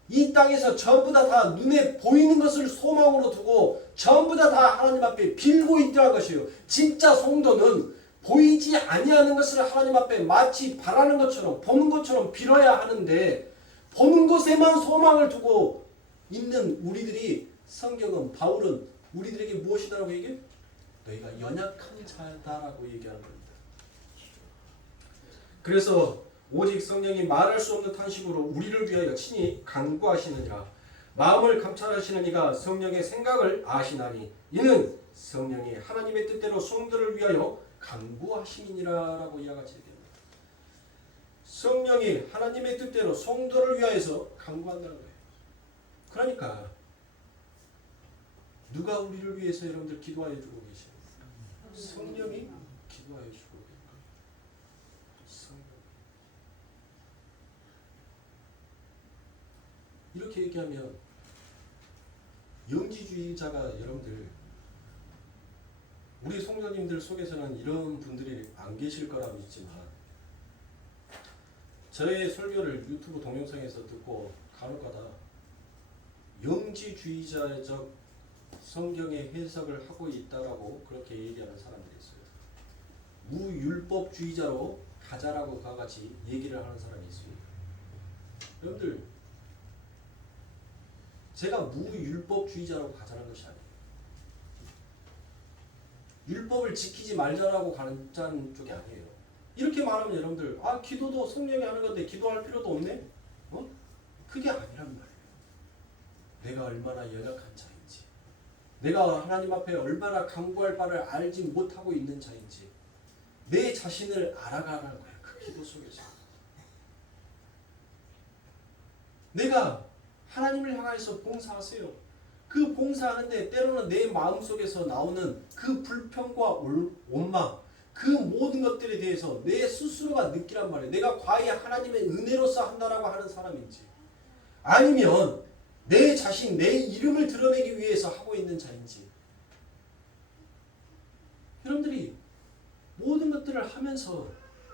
이 땅에서 전부 다 눈에 보이는 것을 소망으로 두고 전부 다 하나님 앞에 빌고 있다는 것이에요. 진짜 성도는 보이지 아니하는 것을 하나님 앞에 마치 바라는 것처럼 보는 것처럼 빌어야 하는데 보는 것에만 소망을 두고 있는 우리들이 성경은 바울은 우리들에게 무엇이다라고 얘기해요? 너희가 연약한 자다라고 얘기하는 겁니다. 그래서 오직 성령이 말할 수 없는 탄식으로 우리를 위하여 친히 간구하시느니라. 마음을 감찰하시는 이가 성령의 생각을 아시나니 이는 성령이 하나님의 뜻대로 성도를 위하여 간구하심이니라 라고 이와 같이 얘기합니다. 성령이 하나님의 뜻대로 성도를 위하여서 간구한다는 거예요. 그러니까 누가 우리를 위해서 여러분들 기도하여 주고 계십니까? 성령이 기도하여 주고 계십니다. 성령. 이렇게 얘기하면 영지주의자가 여러분들 우리 성도님들 속에서는 이런 분들이 안 계실 거라 믿지만 저의 설교를 유튜브 동영상에서 듣고 간혹가다 영지주의자적 성경의 해석을 하고 있다라고 그렇게 얘기하는 사람들이 있어요. 무율법주의자로 가자라고 그와 같이 얘기를 하는 사람이 있습니다. 여러분들 제가 무율법주의자라고 가자는 것이 아니에요. 율법을 지키지 말자라고 가는 쪽이 아니에요. 이렇게 말하면 여러분들 기도도 성령이 하는 건데 기도할 필요도 없네? 그게 아니란 말이에요. 내가 얼마나 연약한 자인지 내가 하나님 앞에 얼마나 간구할 바를 알지 못하고 있는 자인지 내 자신을 알아가라는 거예요. 그 기도 속에서 내가 하나님을 향해서 봉사하세요. 그 봉사하는데 때로는 내 마음속에서 나오는 그 불평과 원망 그 모든 것들에 대해서 내 스스로가 느끼란 말이에요. 내가 과연 하나님의 은혜로서 한다라고 하는 사람인지 아니면 내 자신, 내 이름을 드러내기 위해서 하고 있는 자인지 여러분들이 모든 것들을 하면서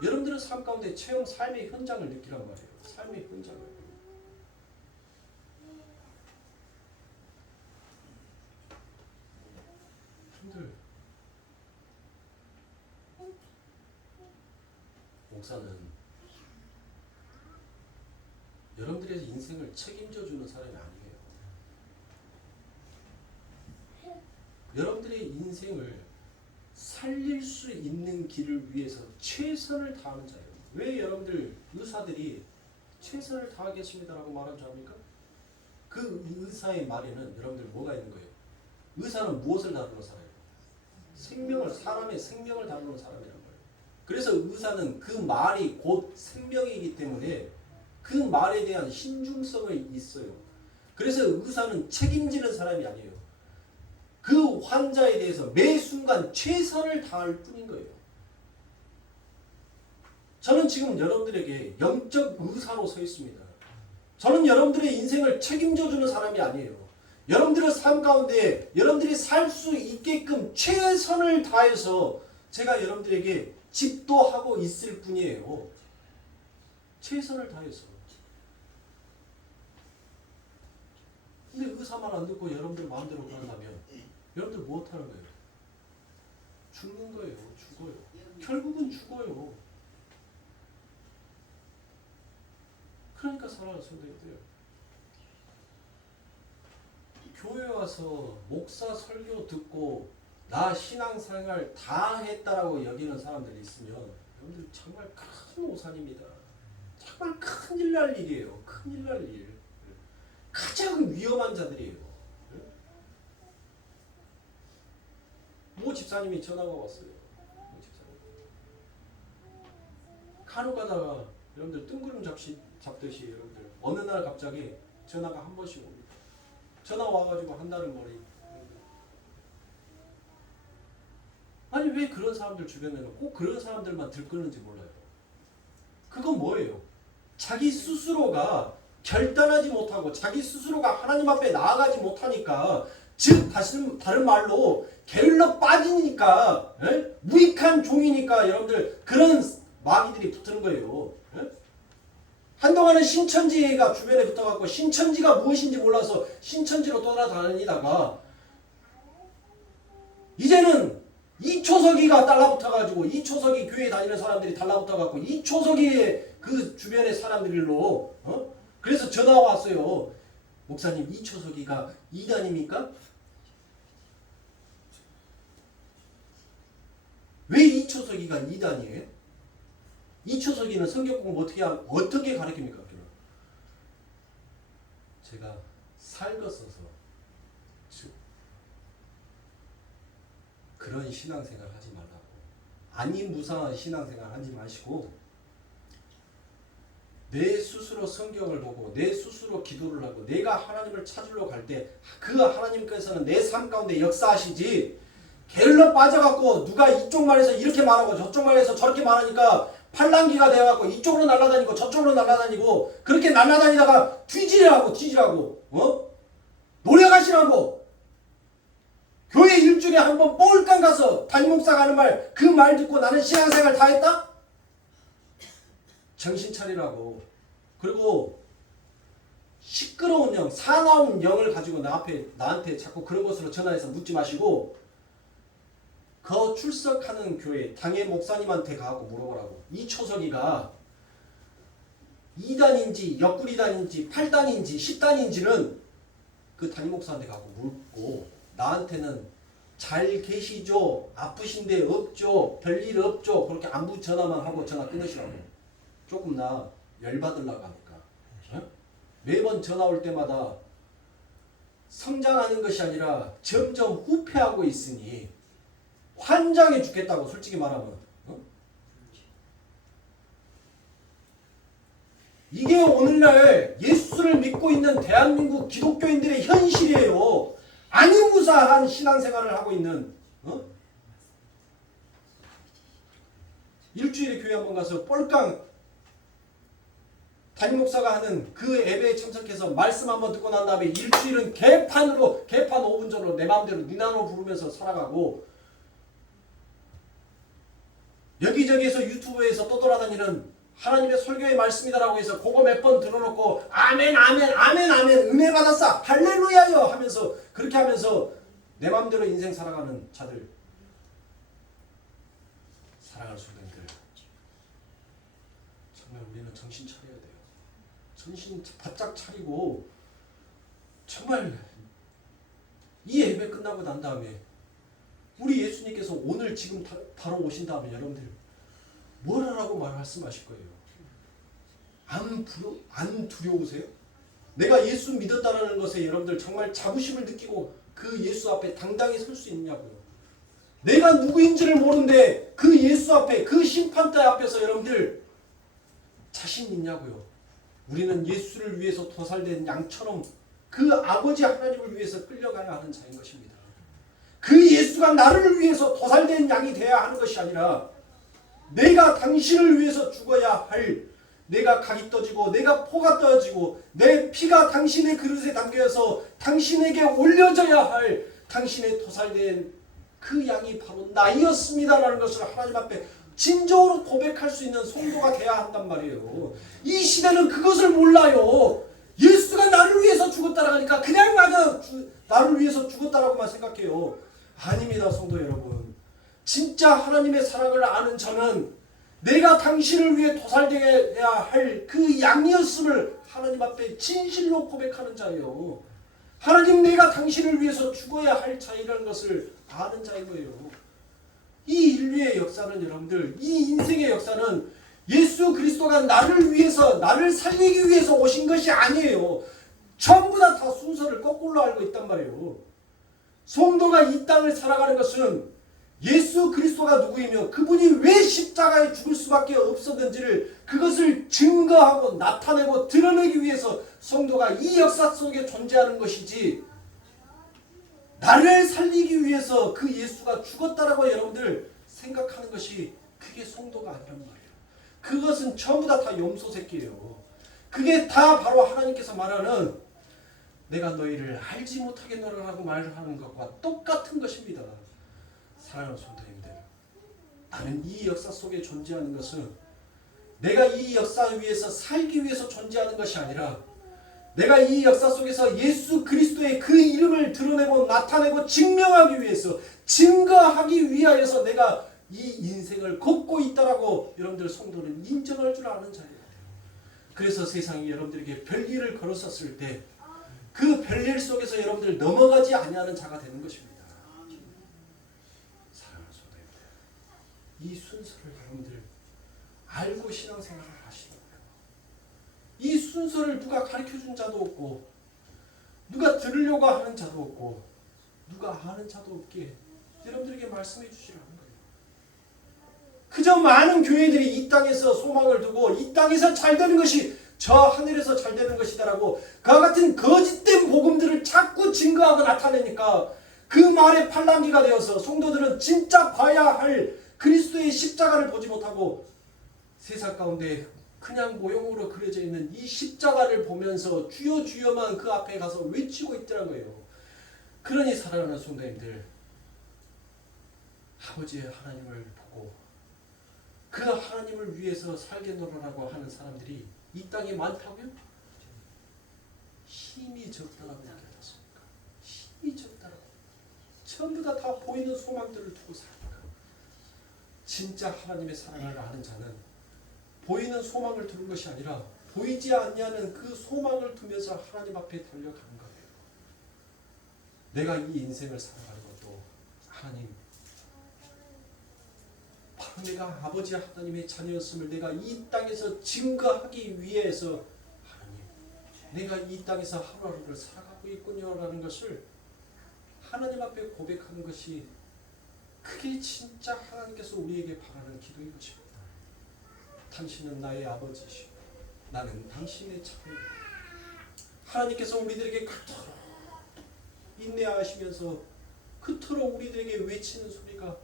여러분들은 삶 가운데 체험 삶의 현장을 느끼란 말이에요. 삶의 현장을. 여러분들 목사는 여러분들의 인생을 책임져 주는 사람이 아니에요. 여러분들의 인생을 살릴 수 있는 길을 위해서 최선을 다하는 자예요. 왜 여러분들 의사들이 최선을 다하겠습니다라고 말한 줄 압니까? 그 의사의 말에는 여러분들 뭐가 있는 거예요? 의사는 무엇을 다루는 사람이에요? 생명을, 사람의 생명을 다루는 사람이란 말이에요. 그래서 의사는 그 말이 곧 생명이기 때문에 그 말에 대한 신중성이 있어요. 그래서 의사는 책임지는 사람이 아니에요. 그 환자에 대해서 매 순간 최선을 다할 뿐인 거예요. 저는 지금 여러분들에게 영적 의사로 서 있습니다. 저는 여러분들의 인생을 책임져 주는 사람이 아니에요. 여러분들의 삶 가운데 여러분들이 살 수 있게끔 최선을 다해서 제가 여러분들에게 집도하고 있을 뿐이에요. 최선을 다해서. 근데 의사 말 안 듣고 여러분들 마음대로 그런다면 여러분들 뭐 하는 거예요? 죽는 거예요. 죽어요. 결국은 죽어요. 그러니까 살아날 수도 있대요. 교회 와서 목사 설교 듣고 나 신앙생활 다 했다라고 여기는 사람들이 있으면 여러분들 정말 큰 오산입니다. 정말 큰일 날 일이에요. 큰일 날 일. 가장 위험한 자들이에요. 모 집사님이 전화가 왔어요. 모 집사님. 간혹 가다가 여러분들 뜬구름 잡듯이 여러분들 어느 날 갑자기 전화가 한 번씩 옵니다. 전화 와가지고 한다는 말이 아니 왜 그런 사람들 주변에는 꼭 그런 사람들만 들끓는지 몰라요. 그건 뭐예요? 자기 스스로가 결단하지 못하고 자기 스스로가 하나님 앞에 나아가지 못하니까 즉 다른 말로 게을러 빠지니까 무익한 종이니까 여러분들 그런 마귀들이 붙는 거예요. 한동안은 신천지가 주변에 붙어갖고 신천지가 무엇인지 몰라서 신천지로 떠나다니다가 이제는 이초석이가 달라붙어가지고 이초석이 교회 다니는 사람들이 달라붙어갖고 이초석이의 그 주변의 사람들로 그래서 전화 왔어요. 목사님 이초석이가 이단입니까? 왜 이초석이가 이단이에요? 이초석이는 성경 공부 어떻게 가르칩니까? 제가 살겄어서 즉 그런 신앙생활 하지 말라고 아니 무상한 신앙생활 하지 마시고 내 스스로 성경을 보고 내 스스로 기도를 하고 내가 하나님을 찾으러 갈 때 그 하나님께서는 내 삶 가운데 역사하시지 게을러 빠져갖고 누가 이쪽 말해서 이렇게 말하고 저쪽 말해서 저렇게 말하니까 팔랑귀가 되어갖고 이쪽으로 날아다니고 저쪽으로 날아다니고 그렇게 날아다니다가 뒤지라고 노력하시라고 교회 일주일에 한 번 꼴깡 가서 담임 목사가 하는 말 그 말 듣고 나는 신앙생활 다 했다? 정신 차리라고. 그리고 시끄러운 영, 사나운 영을 가지고 나한테 자꾸 그런 것으로 전화해서 묻지 마시고 그 출석하는 교회 당의 목사님한테 가고 물어보라고. 이초석이가 2단인지 옆구리단인지 8단인지 10단인지는 그 담임 목사한테 가고 묻고 나한테는 잘 계시죠? 아프신데 없죠? 별일 없죠? 그렇게 안부 전화만 하고 전화 끊으시라고. 조금 나 열받으려고 하니까. 매번 전화 올 때마다 성장하는 것이 아니라 점점 후퇴하고 있으니 환장해 죽겠다고 솔직히 말하면. 이게 오늘날 예수를 믿고 있는 대한민국 기독교인들의 현실이에요. 아니무사한 신앙생활을 하고 있는 일주일에 교회 한번 가서 뻘깡 담임 목사가 하는 그 예배에 참석해서 말씀 한번 듣고 난 다음에 일주일은 개판 5분 전으로 내 마음대로 니나노 부르면서 살아가고 여기저기에서 유튜브에서 떠돌아다니는 하나님의 설교의 말씀이다라고 해서 그거 몇 번 들어놓고 아멘 아멘 아멘 아멘 은혜 받았어 할렐루야요 하면서 그렇게 하면서 내 마음대로 인생 살아가는 자들, 사랑하는 성도님들, 정말 우리는 정신 차려야 돼요. 정신 바짝 차리고 정말 이 예배 끝나고 난 다음에 우리 예수님께서 오늘 지금 바로 오신 다음에 여러분들 뭐라고 말씀하실 거예요? 안 두려우세요? 내가 예수 믿었다는 것에 여러분들 정말 자부심을 느끼고 그 예수 앞에 당당히 설 수 있냐고요. 내가 누구인지를 모르는데 그 예수 앞에 그 심판대 앞에서 여러분들 자신 있냐고요. 우리는 예수를 위해서 도살된 양처럼 그 아버지 하나님을 위해서 끌려가야 하는 자인 것입니다. 그 예수가 나를 위해서 도살된 양이 되어야 하는 것이 아니라 내가 당신을 위해서 죽어야 할, 내가 각이 떠지고 내가 포가 떠지고 내 피가 당신의 그릇에 담겨서 당신에게 올려져야 할 당신의 도살된 그 양이 바로 나이었습니다라는 것을 하나님 앞에 진정으로 고백할 수 있는 성도가 돼야 한단 말이에요. 이 시대는 그것을 몰라요. 예수가 나를 위해서 죽었다라 하니까 그냥 나를 위해서 죽었다라고만 생각해요. 아닙니다, 성도 여러분. 진짜 하나님의 사랑을 아는 저는 내가 당신을 위해 도살되어야 할 그 양이었음을 하나님 앞에 진실로 고백하는 자예요. 하나님, 내가 당신을 위해서 죽어야 할 자이라는 것을 아는 자인 거예요. 이 인류의 역사는 여러분들, 이 인생의 역사는 예수 그리스도가 나를 위해서, 나를 살리기 위해서 오신 것이 아니에요. 전부 다 순서를 거꾸로 알고 있단 말이에요. 성도가 이 땅을 살아가는 것은 예수 그리스도가 누구이며 그분이 왜 십자가에 죽을 수밖에 없었는지를 그것을 증거하고 나타내고 드러내기 위해서 성도가 이 역사 속에 존재하는 것이지, 나를 살리기 위해서 그 예수가 죽었다라고 여러분들 생각하는 것이 그게 성도가 아니란 말이에요. 그것은 전부 다 염소 새끼예요. 그게 다 바로 하나님께서 말하는 내가 너희를 알지 못하겠노라고 말하는 것과 똑같은 것입니다. 사랑하는 성도님들, 나는 이 역사 속에 존재하는 것은 내가 이 역사 위에서 살기 위해서 존재하는 것이 아니라 내가 이 역사 속에서 예수 그리스도의 그 이름을 드러내고 나타내고 증명하기 위해서, 증거하기 위하여서 내가 이 인생을 걷고 있다라고 여러분들 성도는 인정할 줄 아는 자예요. 그래서 세상이 여러분들에게 별일을 걸었었을 때 그 별일 속에서 여러분들 넘어가지 아니하는 자가 되는 것입니다. 사랑하는 성도님들, 이 순서를 여러분들 알고 신앙생활을 하시는 거예요. 이 순서를 누가 가르쳐준 자도 없고 누가 들으려고 하는 자도 없고 누가 아는 자도 없기에 여러분들에게 말씀해 주시라는 거예요. 그저 많은 교회들이 이 땅에서 소망을 두고 이 땅에서 잘 되는 것이 저 하늘에서 잘 되는 것이다라고 그와 같은 거짓된 복음들을 자꾸 증거하고 나타내니까 그 말에 팔랑귀가 되어서 성도들은 진짜 봐야 할 그리스도의 십자가를 보지 못하고 세상 가운데 그냥 모형으로 그려져 있는 이 십자가를 보면서 주여 주여만 그 앞에 가서 외치고 있더란 거예요. 그러니 사랑하는 성도님들, 아버지의 하나님을 보고 그 하나님을 위해서 살겠노라고 하는 사람들이 이 땅에 많다고요? 힘이 적다라고 느껴졌습니까? 힘이 적다라고. 전부 다 보이는 소망들을 두고 살니까. 진짜 하나님의 사랑을 아는 자는 보이는 소망을 두는 것이 아니라 보이지 않냐는 그 소망을 두면서 하나님 앞에 달려가는 거예요. 내가 이 인생을 살아가는 것도 하나님, 바로 내가 아버지 하나님의 자녀였음을 내가 이 땅에서 증거하기 위해서 하나님, 내가 이 땅에서 하루하루를 살아가고 있군요라는 것을 하나님 앞에 고백하는 것이, 그게 진짜 하나님께서 우리에게 바라는 기도인 것입니다. 당신은 나의 아버지시고 나는 당신의 자녀이다. 하나님께서 우리들에게 그토록 인내하시면서 그토록 우리들에게 외치는 소리가,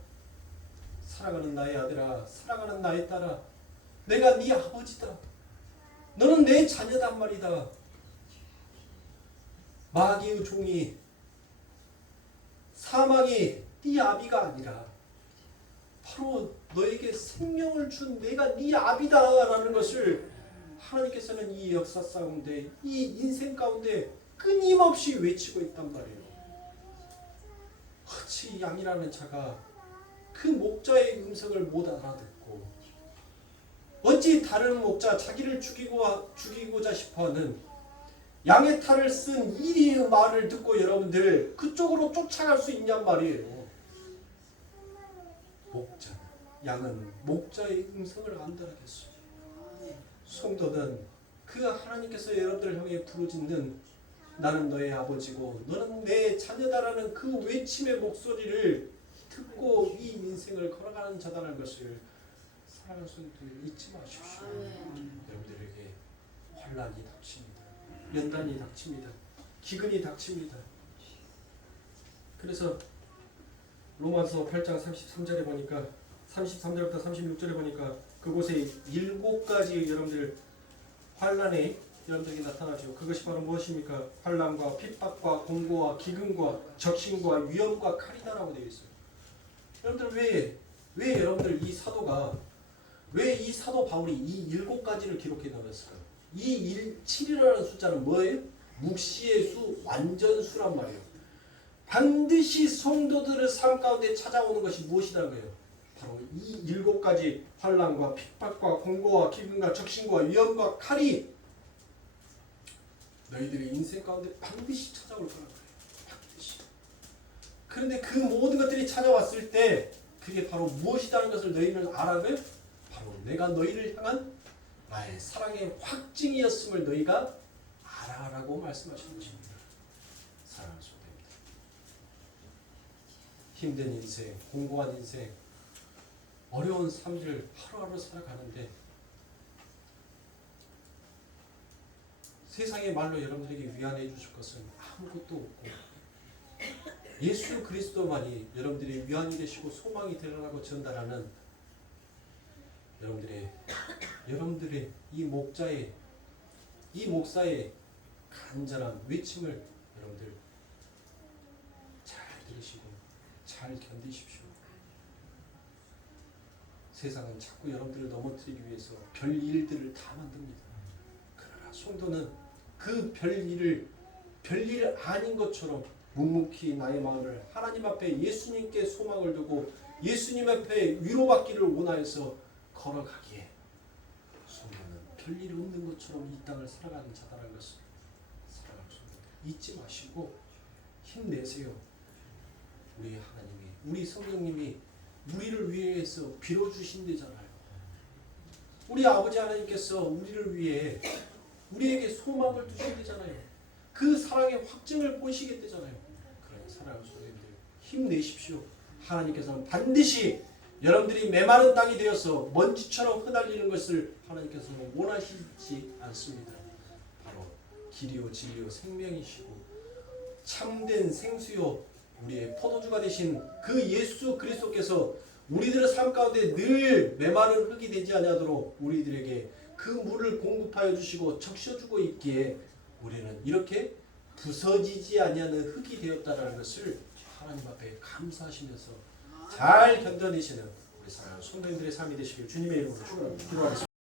사랑하는 나의 아들아, 사랑하는 나의 딸아, 내가 네 아버지다. 너는 내 자녀단 말이다. 마귀의 종이, 사망이 네 아비가 아니라 바로 너에게 생명을 준 내가 네 아비다라는 것을 하나님께서는 이 역사 가운데, 이 인생 가운데 끊임없이 외치고 있단 말이에요. 어찌 양이라는 자가 그 목자의 음성을 못 알아듣고, 어찌 다른 목자, 자기를 죽이고자 싶어하는 양의 탈을 쓴 이리의 말을 듣고 여러분들 그쪽으로 쫓아갈 수 있냔 말이에요. 목자, 양은 목자의 음성을 안다라겠어요. 성도는 그 하나님께서 여러분들을 향해 부르짖는 나는 너의 아버지고 너는 내 자녀다라는 그 외침의 목소리를 듣고 이 인생을 걸어가는 자다라는 것을 사랑하는 성도들 잊지 마십시오. 여러분들에게 환난이 닥칩니다. 연단이 닥칩니다. 기근이 닥칩니다. 그래서 로마서 8장 33절에 보니까 33절부터 36절에 보니까 그곳에 7가지 여러분들 환난이 여러분들에게 나타나죠. 그것이 바로 무엇입니까? 환난과 핍박과 공고와 기근과 적신과 위험과 칼이다라고 되어 있어요. 여러분들 왜 여러분들 이 사도가 왜 이 사도 바울이 이 7가지를 기록해 놓았을까요? 이 7이라는 숫자는 뭐예요? 묵시의 수, 완전수란 말이에요. 반드시 성도들의 삶 가운데 찾아오는 것이 무엇이라는 거예요? 바로 이 7가지 환난과 핍박과 공고와 기근과 적신과 위험과 칼이 너희들의 인생 가운데 반드시 찾아올 거라는 거예요. 반드시. 그런데 그 모든 것들이 찾아왔을 때 그게 바로 무엇이라는 것을 너희는 알아요? 바로 내가 너희를 향한 나의 사랑의 확증이었음을 너희가 알아라고 말씀하시는 것입니다. 사랑하는 성도입니다. 힘든 인생, 공고한 인생, 어려운 삶을 하루하루 살아가는데 세상의 말로 여러분들에게 위안해 주실 것은 아무것도 없고 예수 그리스도만이 여러분들의 위안이 되시고 소망이 되라고 전달하는 여러분들의 이 목사의 간절한 외침을 여러분들 잘 들으시고 잘 견디십시오. 세상은 자꾸 여러분들을 넘어뜨리기 위해서 별 일들을 다 만듭니다. 그러나 성도는 그 별일 아닌 것처럼 묵묵히 나의 마음을 하나님 앞에 예수님께 소망을 두고 예수님 앞에 위로받기를 원하여서 걸어가기에 성도는 별일 없는 것처럼 이 땅을 살아가는 자다라는 것을 사랑하는 성도들 잊지 마시고 힘내세요. 우리 하나님이, 우리 성령님이 우리를 위해서 빌어주신 데잖아요. 우리 아버지 하나님께서 우리를 위해 우리에게 소망을 두신 데잖아요. 그 사랑의 확증을 보시겠대잖아요. 그러니 사랑하는 성도님들 힘내십시오. 하나님께서는 반드시 여러분들이 메마른 땅이 되어서 먼지처럼 흩날리는 것을 하나님께서는 원하시지 않습니다. 바로 길이요 진리요 생명이시고 참된 생수요 우리의 포도주가 되신 그 예수 그리스도께서 우리들의 삶 가운데 늘 메마른 흙이 되지 아니하도록 우리들에게 그 물을 공급하여 주시고 적셔주고 있기에 우리는 이렇게 부서지지 아니하는 흙이 되었다는 것을 하나님 앞에 감사하시면서 잘 견뎌내시는 우리 사랑하는 성도님들의 삶이 되시길 주님의 이름으로 축원합니다. 기도하겠습니다.